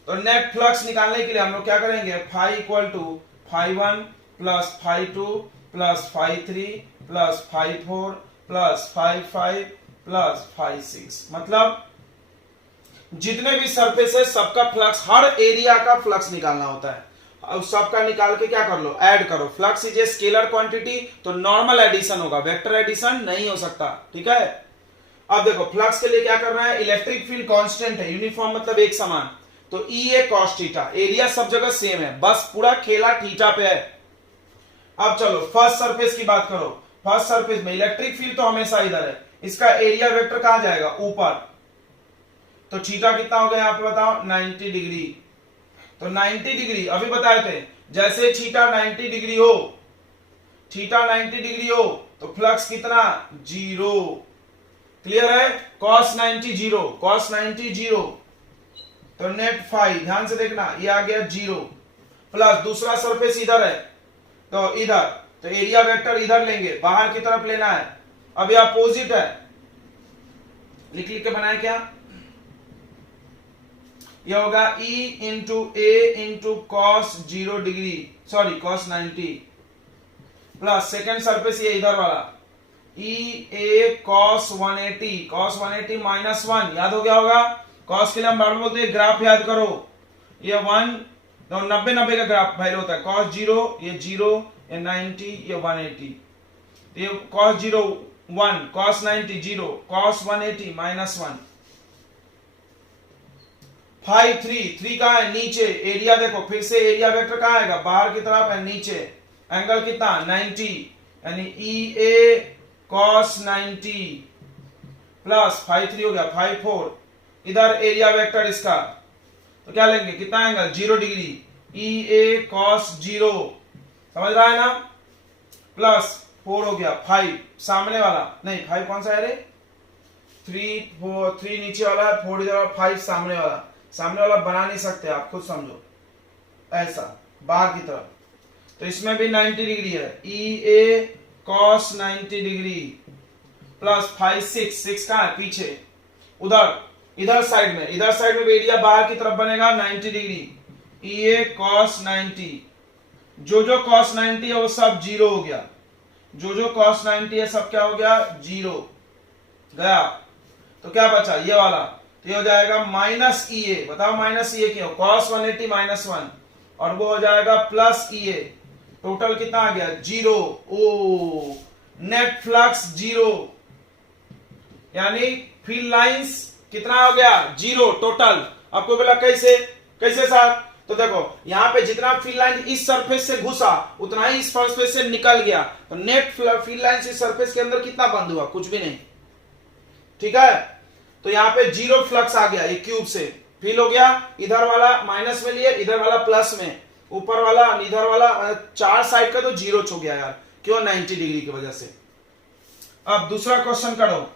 तो नेट फ्लक्स निकालने के लिए हम लोग क्या करेंगे, phi equal to phi 1 plus phi 2 plus phi 3 plus 5 4 plus 5 5 plus 5 6। मतलब जितने भी सरफेस है सबका फ्लक्स, हर एरिया का फ्लक्स निकालना होता है। उस सबका निकाल के क्या कर लो, ऐड करो। Flux is a scalar quantity, तो नॉर्मल एडिशन होगा, वेक्टर एडिशन नहीं हो सकता। ठीक है, अब देखो फ्लक्स के लिए क्या करना है, इलेक्ट्रिक फील्ड कांस्टेंट है, यूनिफॉर्म मतलब एक समान, तो ई ए कॉस थीटा, एरिया सब जगह सेम है, बस पूरा खेला थीटा पे है। अब चलो फर्स्ट सरफेस की बात करो। फर्स्ट सरफेस में इलेक्ट्रिक फील्ड तो हमेशा इधर है, इसका एरिया वेक्टर कहां जाएगा, ऊपर, तो थीटा कितना हो गया यहाँ पे बताओ, 90 डिग्री। तो 90 डिग्री अभी बताए थे, जैसे थीटा 90 डिग्री हो, थीटा 90 डिग्री हो तो फ्लक्स कितना, 0। क्लियर है, cos 90 0, cos 90 0, तो नेट फाई, ध्यान से देखना ये आ गया 0, प्लस दूसरा सरफेस इधर है तो इधर, तो एरिया वेक्टर इधर लेंगे, बाहर की तरफ लेना है। अब ये अपोजिट है, लिख लिख के बनाए क्या, यह होगा E into A into cos 0 degree, sorry cos 90, plus second surface ये इधर वाला E A cos 180, cos 180 minus 1, याद हो गया होगा, cos के लिए हम बार बोलते हैं ग्राफ याद करो, ये 1 तो 90 का ग्राफ वैल्यू होता है, cos 0 ये 0, ये 90 ये 180, तो ये cos 0 1, cos 90 0, cos 180 माइनस 1। 5 3 कहां है, नीचे, एरिया देखो फिर से, एरिया वेक्टर कहां आएगा, बाहर की तरफ है, नीचे, एंगल कितना 90, यानी ई ए cos 90 प्लस 5 3 हो गया 5 4, इधर एरिया वेक्टर इसका, तो क्या लेंगे, कितना angle 0 degree, E A cos 0, समझ रहा है ना, प्लस 4 हो गया 5, सामने वाला नहीं, 5 कौन सा है रे, 3 4, 3 नीचे वाला है, 4 इधर, 5 सामने वाला, सामने वाला बना नहीं सकते आप, खुद समझो, ऐसा बाहर की तरफ, तो इसमें भी 90 डिग्री है, ई ए cos 90 डिग्री प्लस 5 6 कहां है, पीछे, उधर इधर साइड में, इधर साइड में एरिया बाहर की तरफ बनेगा 90 डिग्री, ई ए cos 90, जो cos 90 है वो सब 0 हो गया, जो cos 90 है सब क्या हो गया, 0 गया, तो क्या बचा ये वाला, तो ये हो जाएगा माइनस ई ए, बताओ माइनस ई ए क्यों, cos 180 माइनस 1, और वो हो जाएगा प्लस ई ए, टोटल कितना आ गया 0, ओ नेट फ्लक्स 0, यानी फील्ड लाइंस कितना हो गया 0 टोटल। आपको बोला कैसे, कैसे सर, तो देखो यहां पे जितना फील्ड लाइन इस सरफेस से घुसा उतना ही इस सरफेस से निकल गया, तो नेट फील्ड लाइन इस सरफेस के अंदर कितना बंद हुआ, कुछ भी नहीं। ठीक है, तो यहां पे 0 फ्लक्स आ गया, ये क्यूब से फील हो गया, इधर वाला माइनस में लिए, इधर वाला प्लस में, ऊपर वाला इधर वाला, चार साइड का तो 0 हो गया यार, क्यों, 90 डिग्री की वजह से। अब दूसरा क्वेश्चन करो,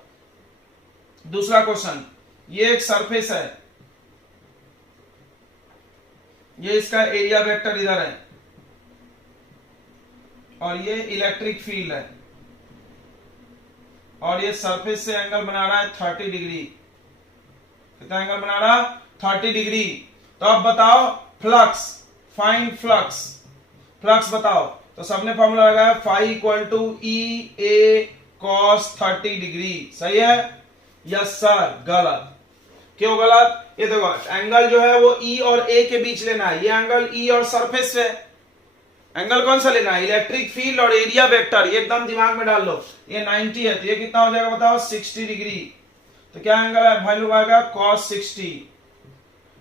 दूसरा क्वेश्चन, ये एक सरफेस है, ये इसका एरिया वेक्टर इधर है, और ये इलेक्ट्रिक फील्ड है, और ये सरफेस से एंगल बना रहा है 30 डिग्री, कितना एंगल बना रहा, 30 डिग्री। तो अब बताओ फ्लक्स, फाइंड फ्लक्स, फ्लक्स बताओ, तो सबने फॉर्मूला लगाया phi equal to E A cos 30 degree, सही है, यस सर, गलत, क्यों गलत, ये देखो एंगल जो है वो ई और ए के बीच लेना है, ये एंगल ई और सरफेस से, एंगल कौन सा लेना है, इलेक्ट्रिक फील्ड और एरिया वेक्टर, ये एकदम दिमाग में डाल लो, ये 90 है तो ये कितना हो जाएगा बताओ 60 डिग्री, तो क्या एंगल है, वैल्यू आएगा cos 60,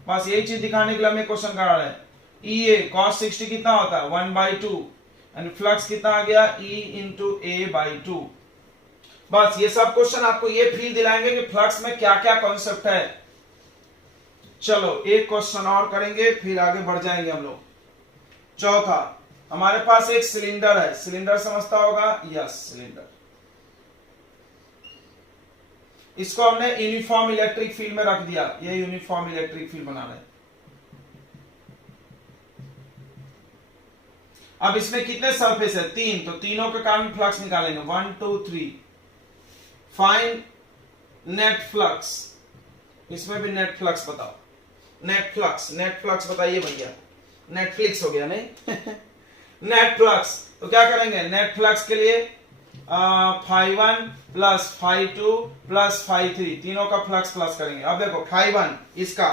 बस यही चीज दिखाने के लिए हमें क्वेश्चन कर रहा है। ई ए cos 60 कितना होता है 1/2, एंड फ्लक्स कितना आ गया E इंटू A/2। बस ये सब क्वेश्चन आपको ये फील दिलाएंगे कि फ्लक्स में क्या क्या कॉन्सेप्ट है। चलो एक क्वेश्चन और करेंगे फिर आगे बढ़ जाएंगे हम लोग। चौथा, हमारे पास एक सिलेंडर है, सिलेंडर समझता होगा, यस सिलेंडर, इसको हमने यूनिफॉर्म इलेक्ट्रिक फील्ड में रख दिया, ये यूनिफॉर्म इलेक्ट्रिक फील्ड बना रहे हैं। अब इसमें कितने सरफेस है, 3, तो तीनों के कारण फ्लक्स निकालेंगे, 1 2 3, फाइंड नेट फ्लक्स, इसमें भी नेट फ्लक्स बताओ, नेट फ्लक्स बताइए भैया, नेटफ्लिक्स हो गया नहीं नेट फ्लक्स, तो क्या करेंगे नेट फ्लक्स के लिए, phi1 plus phi2 plus phi3, तीनों का फ्लक्स प्लस करेंगे। अब देखो phi1 इसका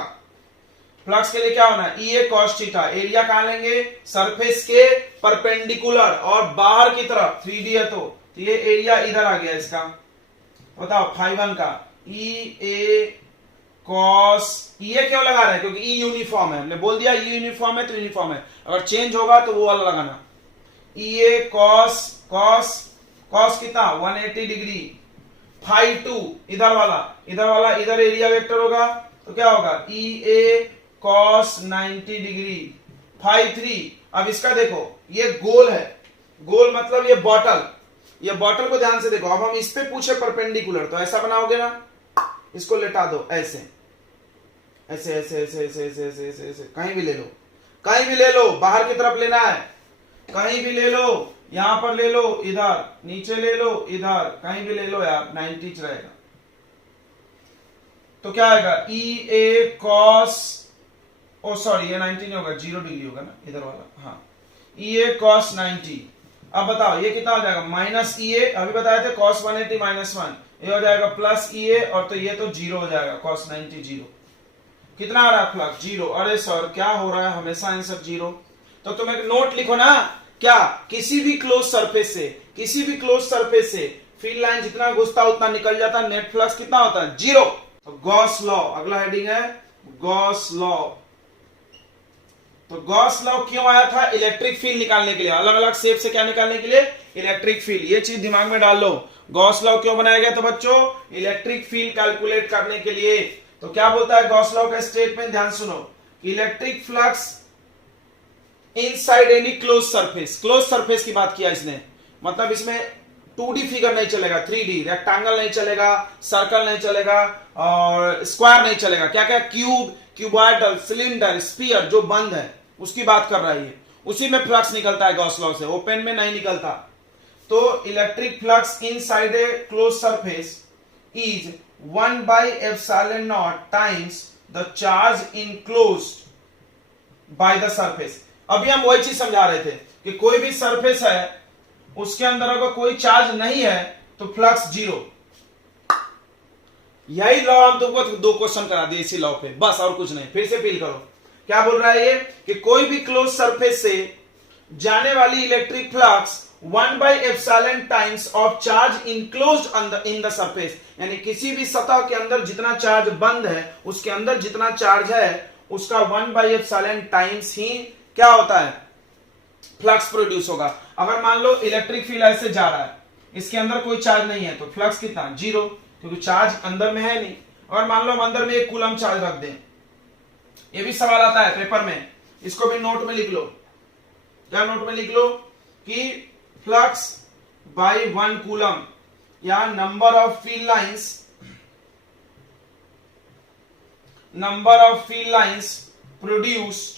फ्लक्स के लिए क्या होना है, EA cos थीटा। एरिया कहां लेंगे, सरफेस के परपेंडिकुलर और बाहर की तरफ 3D है तो ये एरिया इधर आ गया इसका। बताओ phi1 का EA cos, EA क्यों लगा रहे हैं, क्योंकि E यूनिफॉर्म है, हमने बोल दिया E यूनिफॉर्म है तो यूनिफॉर्म है, अगर चेंज होगा तो वो वाला लगाना। EA cos कितना 180 डिग्री, phi2 इधर वाला इधर एरिया वेक्टर होगा तो क्या होगा EA cos 90 डिग्री, phi3। अब इसका देखो ये गोल है, गोल मतलब ये बॉटल को ध्यान से देखो। अब हम इस पे पूछे परपेंडिकुलर तो ऐसा बनाओगे ना, इसको लेटा दो ऐसे ऐसे ऐसे ऐसे ऐसे ऐसे ऐसे ऐसे ऐसे, कहीं भी ले लो, बाहर की तरफ लेना है, कहीं भी ले लो, यहां पर ले लो, इधर नीचे ले लो, इधर कहीं भी ले लो यार, 90 रहेगा। तो क्या आएगा EA cos, ओ सॉरी ये 90 नहीं होगा, 0 डिग्री होगा ना इधर वाला, हाँ EA cos 90। अब बताओ ये कितना हो जाएगा, माइनस EA, अभी बताए थे cos 180 माइनस 1, ये हो जाएगा प्लस EA, और तो ये तो 0 हो जाएगा, cos 90 0। कितना आ रहा है फ्लक्स, 0। अरे सर क्या हो रहा है, हमेशा आंसर 0। तो तुम एक नोट लिखो ना, क्या किसी भी क्लोज सरफेस से फील्ड लाइन जितना घुसता उतना निकल जाता, नेट फ्लक्स कितना होता है, 0। तो गॉस लॉ, अगला हेडिंग है गॉस लॉ। तो गॉस लॉ क्यों आया था, इलेक्ट्रिक फील्ड निकालने के लिए, अलग अलग शेप से क्या निकालने के लिए, इलेक्ट्रिक फील्ड। ये चीज दिमाग में डाल लो, गॉस लॉ क्यों बनाया गया था बच्चों, इलेक्ट्रिक फील्ड कैलकुलेट करने के लिए। तो क्या बोलता है गॉस लॉ का स्टेटमेंट, ध्यान सुनो, electric flux inside any close surface की बात किया इसने, मतलब इसमें 2D फिगर नहीं चलेगा, 3D, रेक्टेंगल नहीं चलेगा, सर्कल नहीं चलेगा और स्क्वायर नहीं चलेगा, क्या क्या क्यूब, क्यूबॉइडल, सिलेंडर, स्फीयर जो बंद है उसकी बात कर रहा है ये, उसी में फ्लक्स निकलता है गॉस लॉ से, ओपन में नहीं निकलता। तो electric flux inside a close surface is 1/ε0 times the charge enclosed by the surface. अभी हम वही चीज समझा रहे थे कि कोई भी सरफेस है उसके अंदर अगर कोई चार्ज नहीं है तो फ्लक्स 0। यही लॉ हम तुमको 2 क्वेश्चन करा दिए इसी लॉ पे, बस और कुछ नहीं। फिर से फील करो, क्या बोल रहा है ये कि कोई भी क्लोज सरफेस से जाने वाली electric flux 1/ε times of charge enclosed in the surface, यानी किसी भी सतह के अंदर जितना चार्ज बंद है उसके अंदर जितना चार्ज है उसका 1/ε टाइम्स ही क्या होता है, फ्लक्स प्रोड्यूस होगा। अगर मान लो इलेक्ट्रिक फील्ड ऐसे जा रहा है, इसके अंदर कोई चार्ज नहीं है तो फ्लक्स कितना, 0, क्योंकि चार्ज अंदर में है नहीं। और मान लो हम अंदर में 1 कूलम चार्ज रख दें, ये भी सवाल आता है पेपर में, इसको भी नोट में लिख लो। क्या नोट में लिख लो कि फ्लक्स बाय 1 कूलम या number of field lines produced,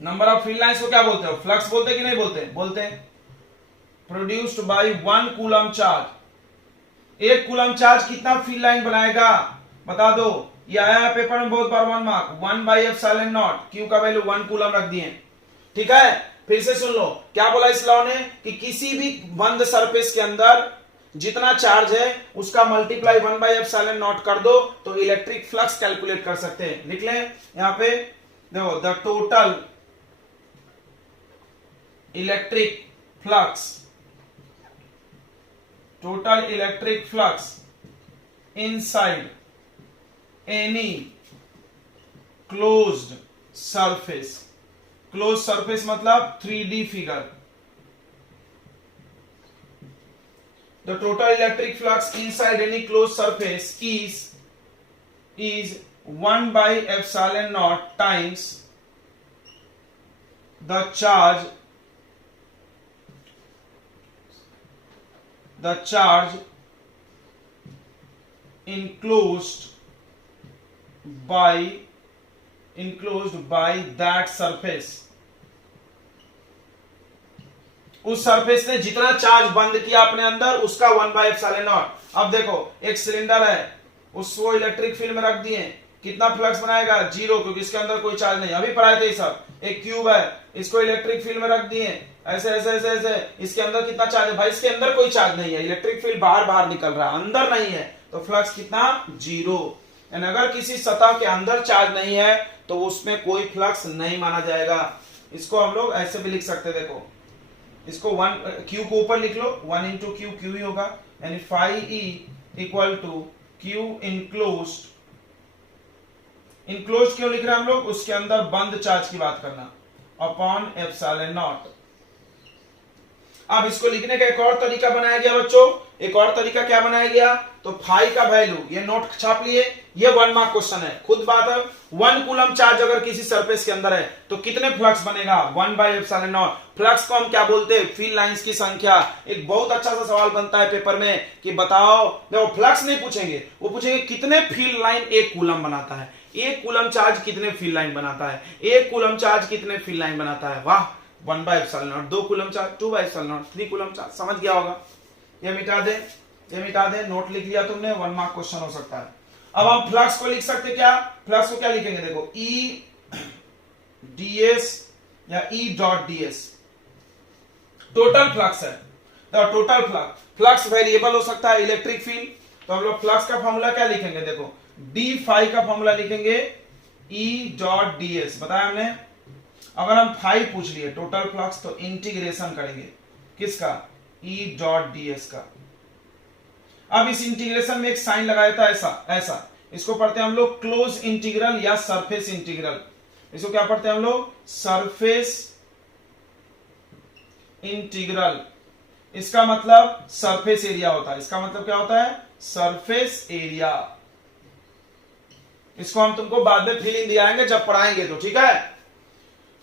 number of field lines को क्या बोलते हो, फ्लक्स बोलते कि नहीं बोलते, produced by 1 coulomb charge. 1 coulomb charge कितना फील्ड लाइन बनाएगा बता दो, ये आया है पेपर में बहुत बार 1 मार्क, 1/ε0, क्यू का वैल्यू 1 कूलम रख दिए, ठीक है। फिर से सुन लो क्या बोला इस लॉ ने कि किसी भी बंद सरफेस के अंदर जितना चार्ज है उसका मल्टीप्लाई 1/ε0 कर दो तो इलेक्ट्रिक फ्लक्स कैलकुलेट कर सकते हैं। लिख लें यहां पे, देखो the total electric flux inside any closed surface, close surface मतलब 3D figure, the total electric flux inside any close surface is 1/ε0 times the charge enclosed by that surface, उस सरफेस ने जितना चार्ज बंद किया अपने अंदर उसका 1/ε0। अब देखो एक सिलेंडर है, उसको इलेक्ट्रिक फील्ड में रख दिए, कितना फ्लक्स बनाएगा, 0, क्योंकि इसके अंदर कोई चार्ज नहीं, अभी पढ़ाए थे सब। एक क्यूब है, इसको इलेक्ट्रिक फील्ड में रख दिए, ऐसे ऐसे ऐसे ऐसे, इसके अंदर कितना चार्ज है भाई, इसके अंदर कोई चार्ज नहीं है, इलेक्ट्रिक फील्ड बाहर बाहर निकल रहा है, अंदर नहीं है, तो फ्लक्स कितना, जीरो। एंड अगर किसी सतह के अंदर चार्ज नहीं है तो उसमें कोई फ्लक्स नहीं माना जाएगा। इसको हम लोग ऐसे भी लिख सकते हैं, देखो इसको वन क्यू को ऊपर लिख लो, 1 इंटू क्यू, क्यू ही होगा, यानी phi E equal to Q enclosed. Enclosed क्यों लिख रहे हैं हम लोग, उसके अंदर बंद चार्ज की बात करना, अपॉन एप्सिलॉन नॉट। अब इसको लिखने का एक और तरीका बनाया गया बच्चों, एक और तरीका क्या बनाया गया, तो फाई का वैल्यू, ये नोट छाप लिए, ये 1 मार्क क्वेश्चन है, खुद बात है। 1 कूलम चार्ज अगर किसी सरफेस के अंदर है तो कितने फ्लक्स बनेगा, 1 बाई एप्सिलॉन नॉट। फ्लक्स को हम क्या बोलते हैं, फील्ड लाइंस की संख्या। एक बहुत अच्छा सा सवाल बनता है पेपर में कि बताओ, देखो फ्लक्स नहीं पूछेंगे, वो पूछेंगे कितने फील्ड लाइन एक कूलम बनाता है, एक कूलम चार्ज कितने फील्ड लाइन बनाता है, एक कूलम चार्ज कितने फील्ड लाइन बनाता है। वाह, 1 by epsilon not, 2 coulomb charge 2 by epsilon not, 3 coulomb charge, समझ गया होगा। ये मिटा दे, ये मिटा दे, नोट लिख लिया तुमने, 1 मार्क क्वेश्चन हो सकता है। अब हम फ्लक्स को लिख सकते क्या, फ्लक्स को क्या लिखेंगे, देखो ई डीएस या E dot DS, total flux है, तो टोटल फ्लक्स वेरिएबल हो सकता है इलेक्ट्रिक फील्ड, तो हम लोग फ्लक्स का फॉर्मूला क्या लिखेंगे, देखो डी फाई का फॉर्मूला लिखेंगे ई डॉट डीएस, बताया हमने। अगर हम फाई पूछ लिए टोटल फ्लक्स, तो इंटीग्रेशन करेंगे किसका, ई डॉट डीएस का। अब इस इंटीग्रेशन में एक साइन लगाया था ऐसा ऐसा, इसको पढ़ते हैं हम लोग क्लोज इंटीग्रल या सरफेस इंटीग्रल। इसको क्या पढ़ते हैं हम लोग, सरफेस इंटीग्रल। इसका मतलब सरफेस एरिया होता है, इसका मतलब क्या होता है, सरफेस एरिया। इसको हम तुमको बाद में फिल इन दिलाएंगे जब पढ़ाएंगे तो, ठीक है।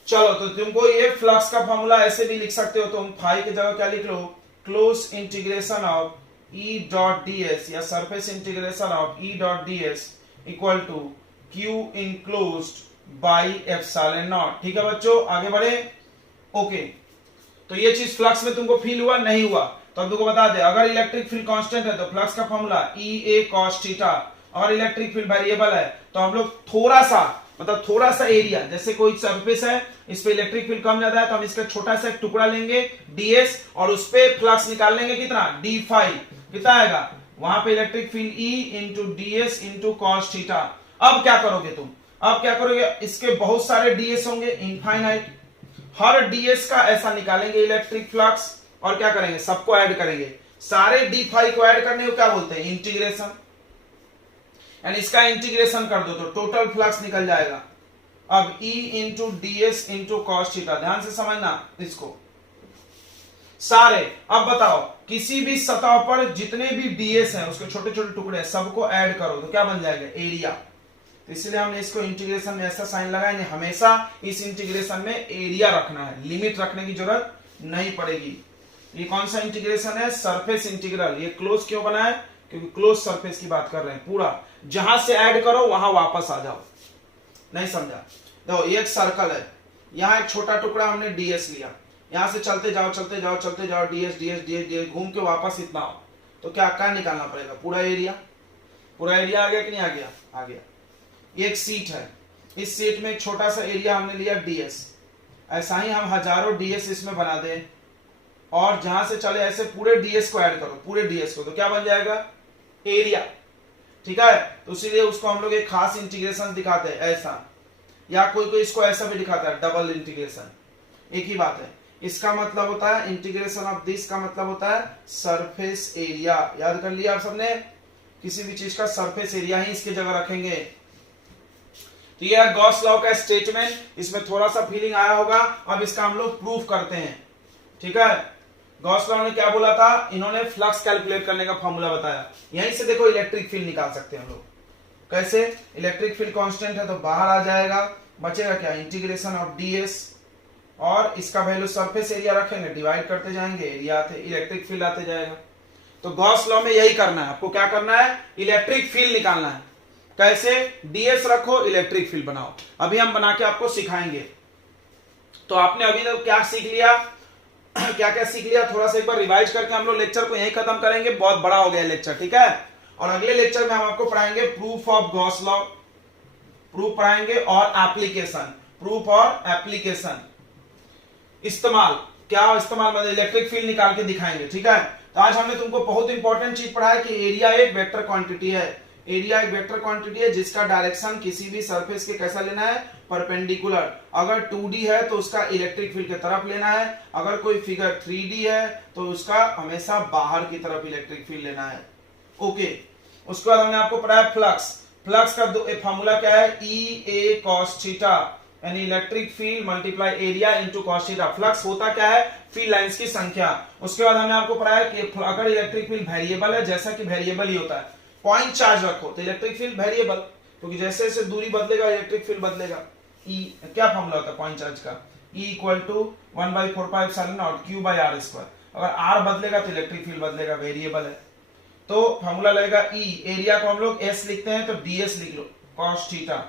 चलो, तो तुमको ये फ्लक्स का फॉर्मूला ऐसे भी लिख सकते हो, तुम फाई की जगह क्या लिख लो, close integration of E dot ds या surface integration of E dot ds equal to Q enclosed by epsilon naught. ठीक है बच्चों, आगे बढ़े। ओके, तो ये चीज फ्लक्स में तुमको फील हुआ, नहीं हुआ तो अब तुमको बता दे, अगर इलेक्ट्रिक फील्ड कांस्टेंट है तो फ्लक्स का formula E A cos theta, और इलेक्ट्रिक फील्ड वेरिएबल है तो हम लोग थोड़ा सा, मतलब थोड़ा सा एरिया, जैसे कोई सरफेस है इस पे इलेक्ट्रिक फील्ड कम ज्यादा है तो हम इसका छोटा सा एक टुकड़ा लेंगे ds, और उस पे फ्लक्स निकाल लेंगे कितना, d फाई, कितना आएगा, वहां पे electric field E into ds into cos theta. अब क्या करोगे तुम, अब क्या करोगे, इसके बहुत सारे ds होंगे, इनफाइनाइट, हर ds का ऐसा निकालेंगे इलेक्ट्रिक फ्लक्स, और क्या करेंगे, सबको ऐड करेंगे, सारे d फाई को ऐड करने को क्या बोलते हैं, इंटीग्रेशन। एंड इसका इंटीग्रेशन कर दो तो टोटल फ्लक्स निकल जाएगा। अब E into ds into cos theta, ध्यान से समझना इसको सारे। अब बताओ, किसी भी सतह पर जितने भी ds हैं उसके छोटे छोटे टुकड़े सबको ऐड करो तो क्या बन जाएगा, एरिया। तो इसलिए हमने इसको इंटीग्रेशन में ऐसा साइन लगाया, नहीं हमेशा इस इंटीग्रेशन में एरिया रखना है, लिमिट रखने की जरूरत नहीं पड़ेगी। ये कौन सा इंटीग्रेशन है, सरफेस इंटीग्रल। ये क्लोज क्यों बना है, क्योंकि क्लोज सरफेस की बात कर रहे हैं, पूरा जहां से ऐड करो वहां वापस आ जाओ। नहीं समझा, देखो ये एक सर्कल है, यहां एक छोटा टुकड़ा हमने ds लिया, यहां से चलते जाओ चलते जाओ चलते जाओ, ds ds ds ds घूम के वापस इतना हो, तो क्या निकालना पड़ेगा, पूरा एरिया। पूरा एरिया आ गया कि नहीं आ गया, आ गया। ये एक सीट है, इस सीट में एक छोटा सा एरिया हमने लिया ds, ऐसा ही हम हजारों ds इसमें बना दें, और जहां से चले ऐसे पूरे ds को ऐड करो, पूरे ds को, तो क्या बन जाएगा, एरिया। ठीक है, तो इसीलिए उसको हम लोग एक खास इंटीग्रेशन दिखाते हैं ऐसा, या कोई कोई इसको ऐसा भी दिखाता है, डबल इंटीग्रेशन, एक ही बात है। इसका मतलब होता है इंटीग्रेशन ऑफ दिस, का मतलब होता है सरफेस एरिया। याद कर लिया आप सबने, किसी भी चीज का सरफेस एरिया ही इसकी जगह रखेंगे। तो ये है गॉस लॉ का स्टेटमेंट, इसमें थोड़ा सा फीलिंग आया होगा। अब इसका हम लोग प्रूफ करते हैं। ठीक है, गॉस लॉ ने क्या बोला था, इन्होंने फ्लक्स कैलकुलेट करने का फॉर्मूला बताया। यहीं से देखो इलेक्ट्रिक फील्ड निकाल सकते हैं हम लोग। कैसे, इलेक्ट्रिक फील्ड कांस्टेंट है तो बाहर आ जाएगा, बचेगा क्या, इंटीग्रेशन ऑफ ds, और इसका वैल्यू सरफेस एरिया रखेंगे, डिवाइड करते जाएंगे, एरिया आते, इलेक्ट्रिक फील्ड आते जाएगा। तो गॉस लॉ में यही करना है आपको, क्या करना है, इलेक्ट्रिक फील्ड निकालना है। कैसे, ds रखो, इलेक्ट्रिक फील्ड बनाओ। अभी हम बना के आपको सिखाएंगे। तो आपने अभी तक क्या सीख लिया, क्या क्या सीख लिया, थोड़ा सा एक बार रिवाइज करके हम लोग लेक्चर को यहीं खत्म करेंगे। बहुत बड़ा हो गया लेक्चर, ठीक है। और अगले लेक्चर में हम आपको पढ़ाएंगे proof of Gauss law, proof पढ़ाएंगे, और एप्लीकेशन। प्रूफ और एप्लीकेशन। इस्तेमाल, क्या इस्तेमाल मतलब इलेक्ट्रिक फील्ड निकाल के दिखाएंगे, ठीक है। तो आज हमने तुमको बहुत इंपॉर्टेंट चीज पढ़ा है कि एरिया एक वेक्टर क्वांटिटी है। एरिया एक वेक्टर क्वांटिटी है जिसका डायरेक्शन किसी भी सरफेस के कैसा लेना है, परपेंडिकुलर। अगर 2D है तो उसका इलेक्ट्रिक फील्ड की तरफ लेना है, अगर कोई फिगर 3D है तो उसका हमेशा बाहर की तरफ इलेक्ट्रिक फील्ड लेना है। ओके, उसके बाद हमने आपको पढ़ाया फ्लक्स। फ्लक्स का फॉर्मूला क्या है, E A cos थीटा, यानी electric field multiply area into cos theta. Flux होता क्या है, फील्ड लाइंस की संख्या। उसके बाद हमने आपको पढ़ाया कि अगर इलेक्ट्रिक फील्ड वेरिएबल है, जैसा कि वेरिएबल ही होता है, पॉइंट चार्ज रखो तो इलेक्ट्रिक फील्ड वेरिएबल, क्योंकि जैसे जैसे दूरी बदलेगा इलेक्ट्रिक फील्ड बदलेगा। ई क्या फॉर्मूला होता है पॉइंट चार्ज का, E इक्वल टू 1/4πε0 Q/r²। अगर r बदलेगा तो इलेक्ट्रिक फील्ड बदलेगा, वेरिएबल है। तो फॉर्मूला लगेगा E, एरिया को हम लोग S लिखते हैं तो ds लिख लो cos थीटा।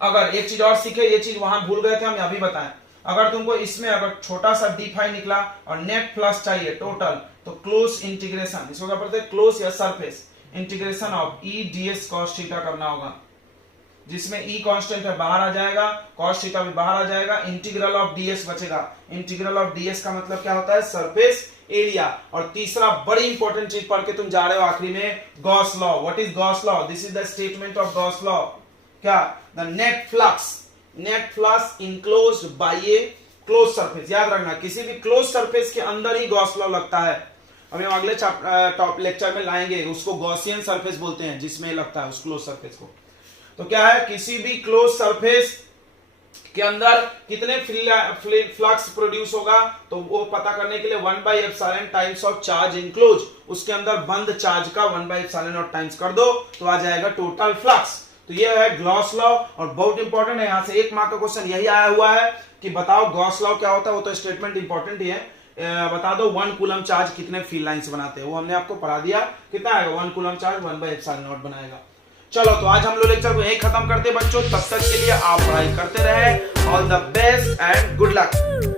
अगर एक चीज और सीखे, ये चीज वहां भूल गए थे हम, अभी बताएं। अगर तुमको इसमें अगर छोटा सा d निकला और नेट फ्लक्स चाहिए टोटल, तो क्लोज इंटीग्रेशन, इसको क्या पढ़ते हैं, क्लोज या surface integration of E ds cos theta करना होगा, जिसमें E कांस्टेंट है बाहर आ जाएगा, cos थीटा भी बाहर आ जाएगा, इंटीग्रल ऑफ ds बचेगा। इंटीग्रल ऑफ ds का मतलब क्या होता है, सरफेस एरिया। और तीसरा बड़ी इंपॉर्टेंट चीज पढ़ के तुम जा रहे हो आखिरी में, Gauss law. What is Gauss law, this is the statement of Gauss law. क्या, the net flux enclosed by a close surface. याद रखना, किसी भी क्लोज सरफेस के अंदर ही गॉस लॉ लगता है। अभी हम अगले टॉप लेक्चर में लाएंगे, उसको गॉसियन सरफेस बोलते हैं, जिसमें लगता है उस क्लोज सरफेस को। तो क्या है, किसी भी क्लोज सरफेस के अंदर कितने फ्लक्स प्रोड्यूस होगा, तो वो पता करने के लिए 1/ε टाइम्स ऑफ चार्ज इनक्लोज, उसके अंदर बंद चार्ज का 1/ε टाइम्स कर दो तो आ जाएगा टोटल फ्लक्स। तो ये है गॉस लॉ, और बहुत इंपॉर्टेंट है। यहां से 1 मार्क का क्वेश्चन यही आया हुआ है कि बताओ गॉस लॉ क्या होता है। वो तो स्टेटमेंट इंपॉर्टेंट ही है, बता दो 1 कूलम चार्ज कितने फील्ड लाइंस बनाते हैं, वो हमने आपको पढ़ा दिया। कितना आएगा, 1 कूलम चार्ज 1/ε बनाएगा। चलो, तो आज हम लोग लेक्चर को यही खत्म करते हैं बच्चों। तब तक के लिए आप पढ़ाई करते रहे। All the best and good luck.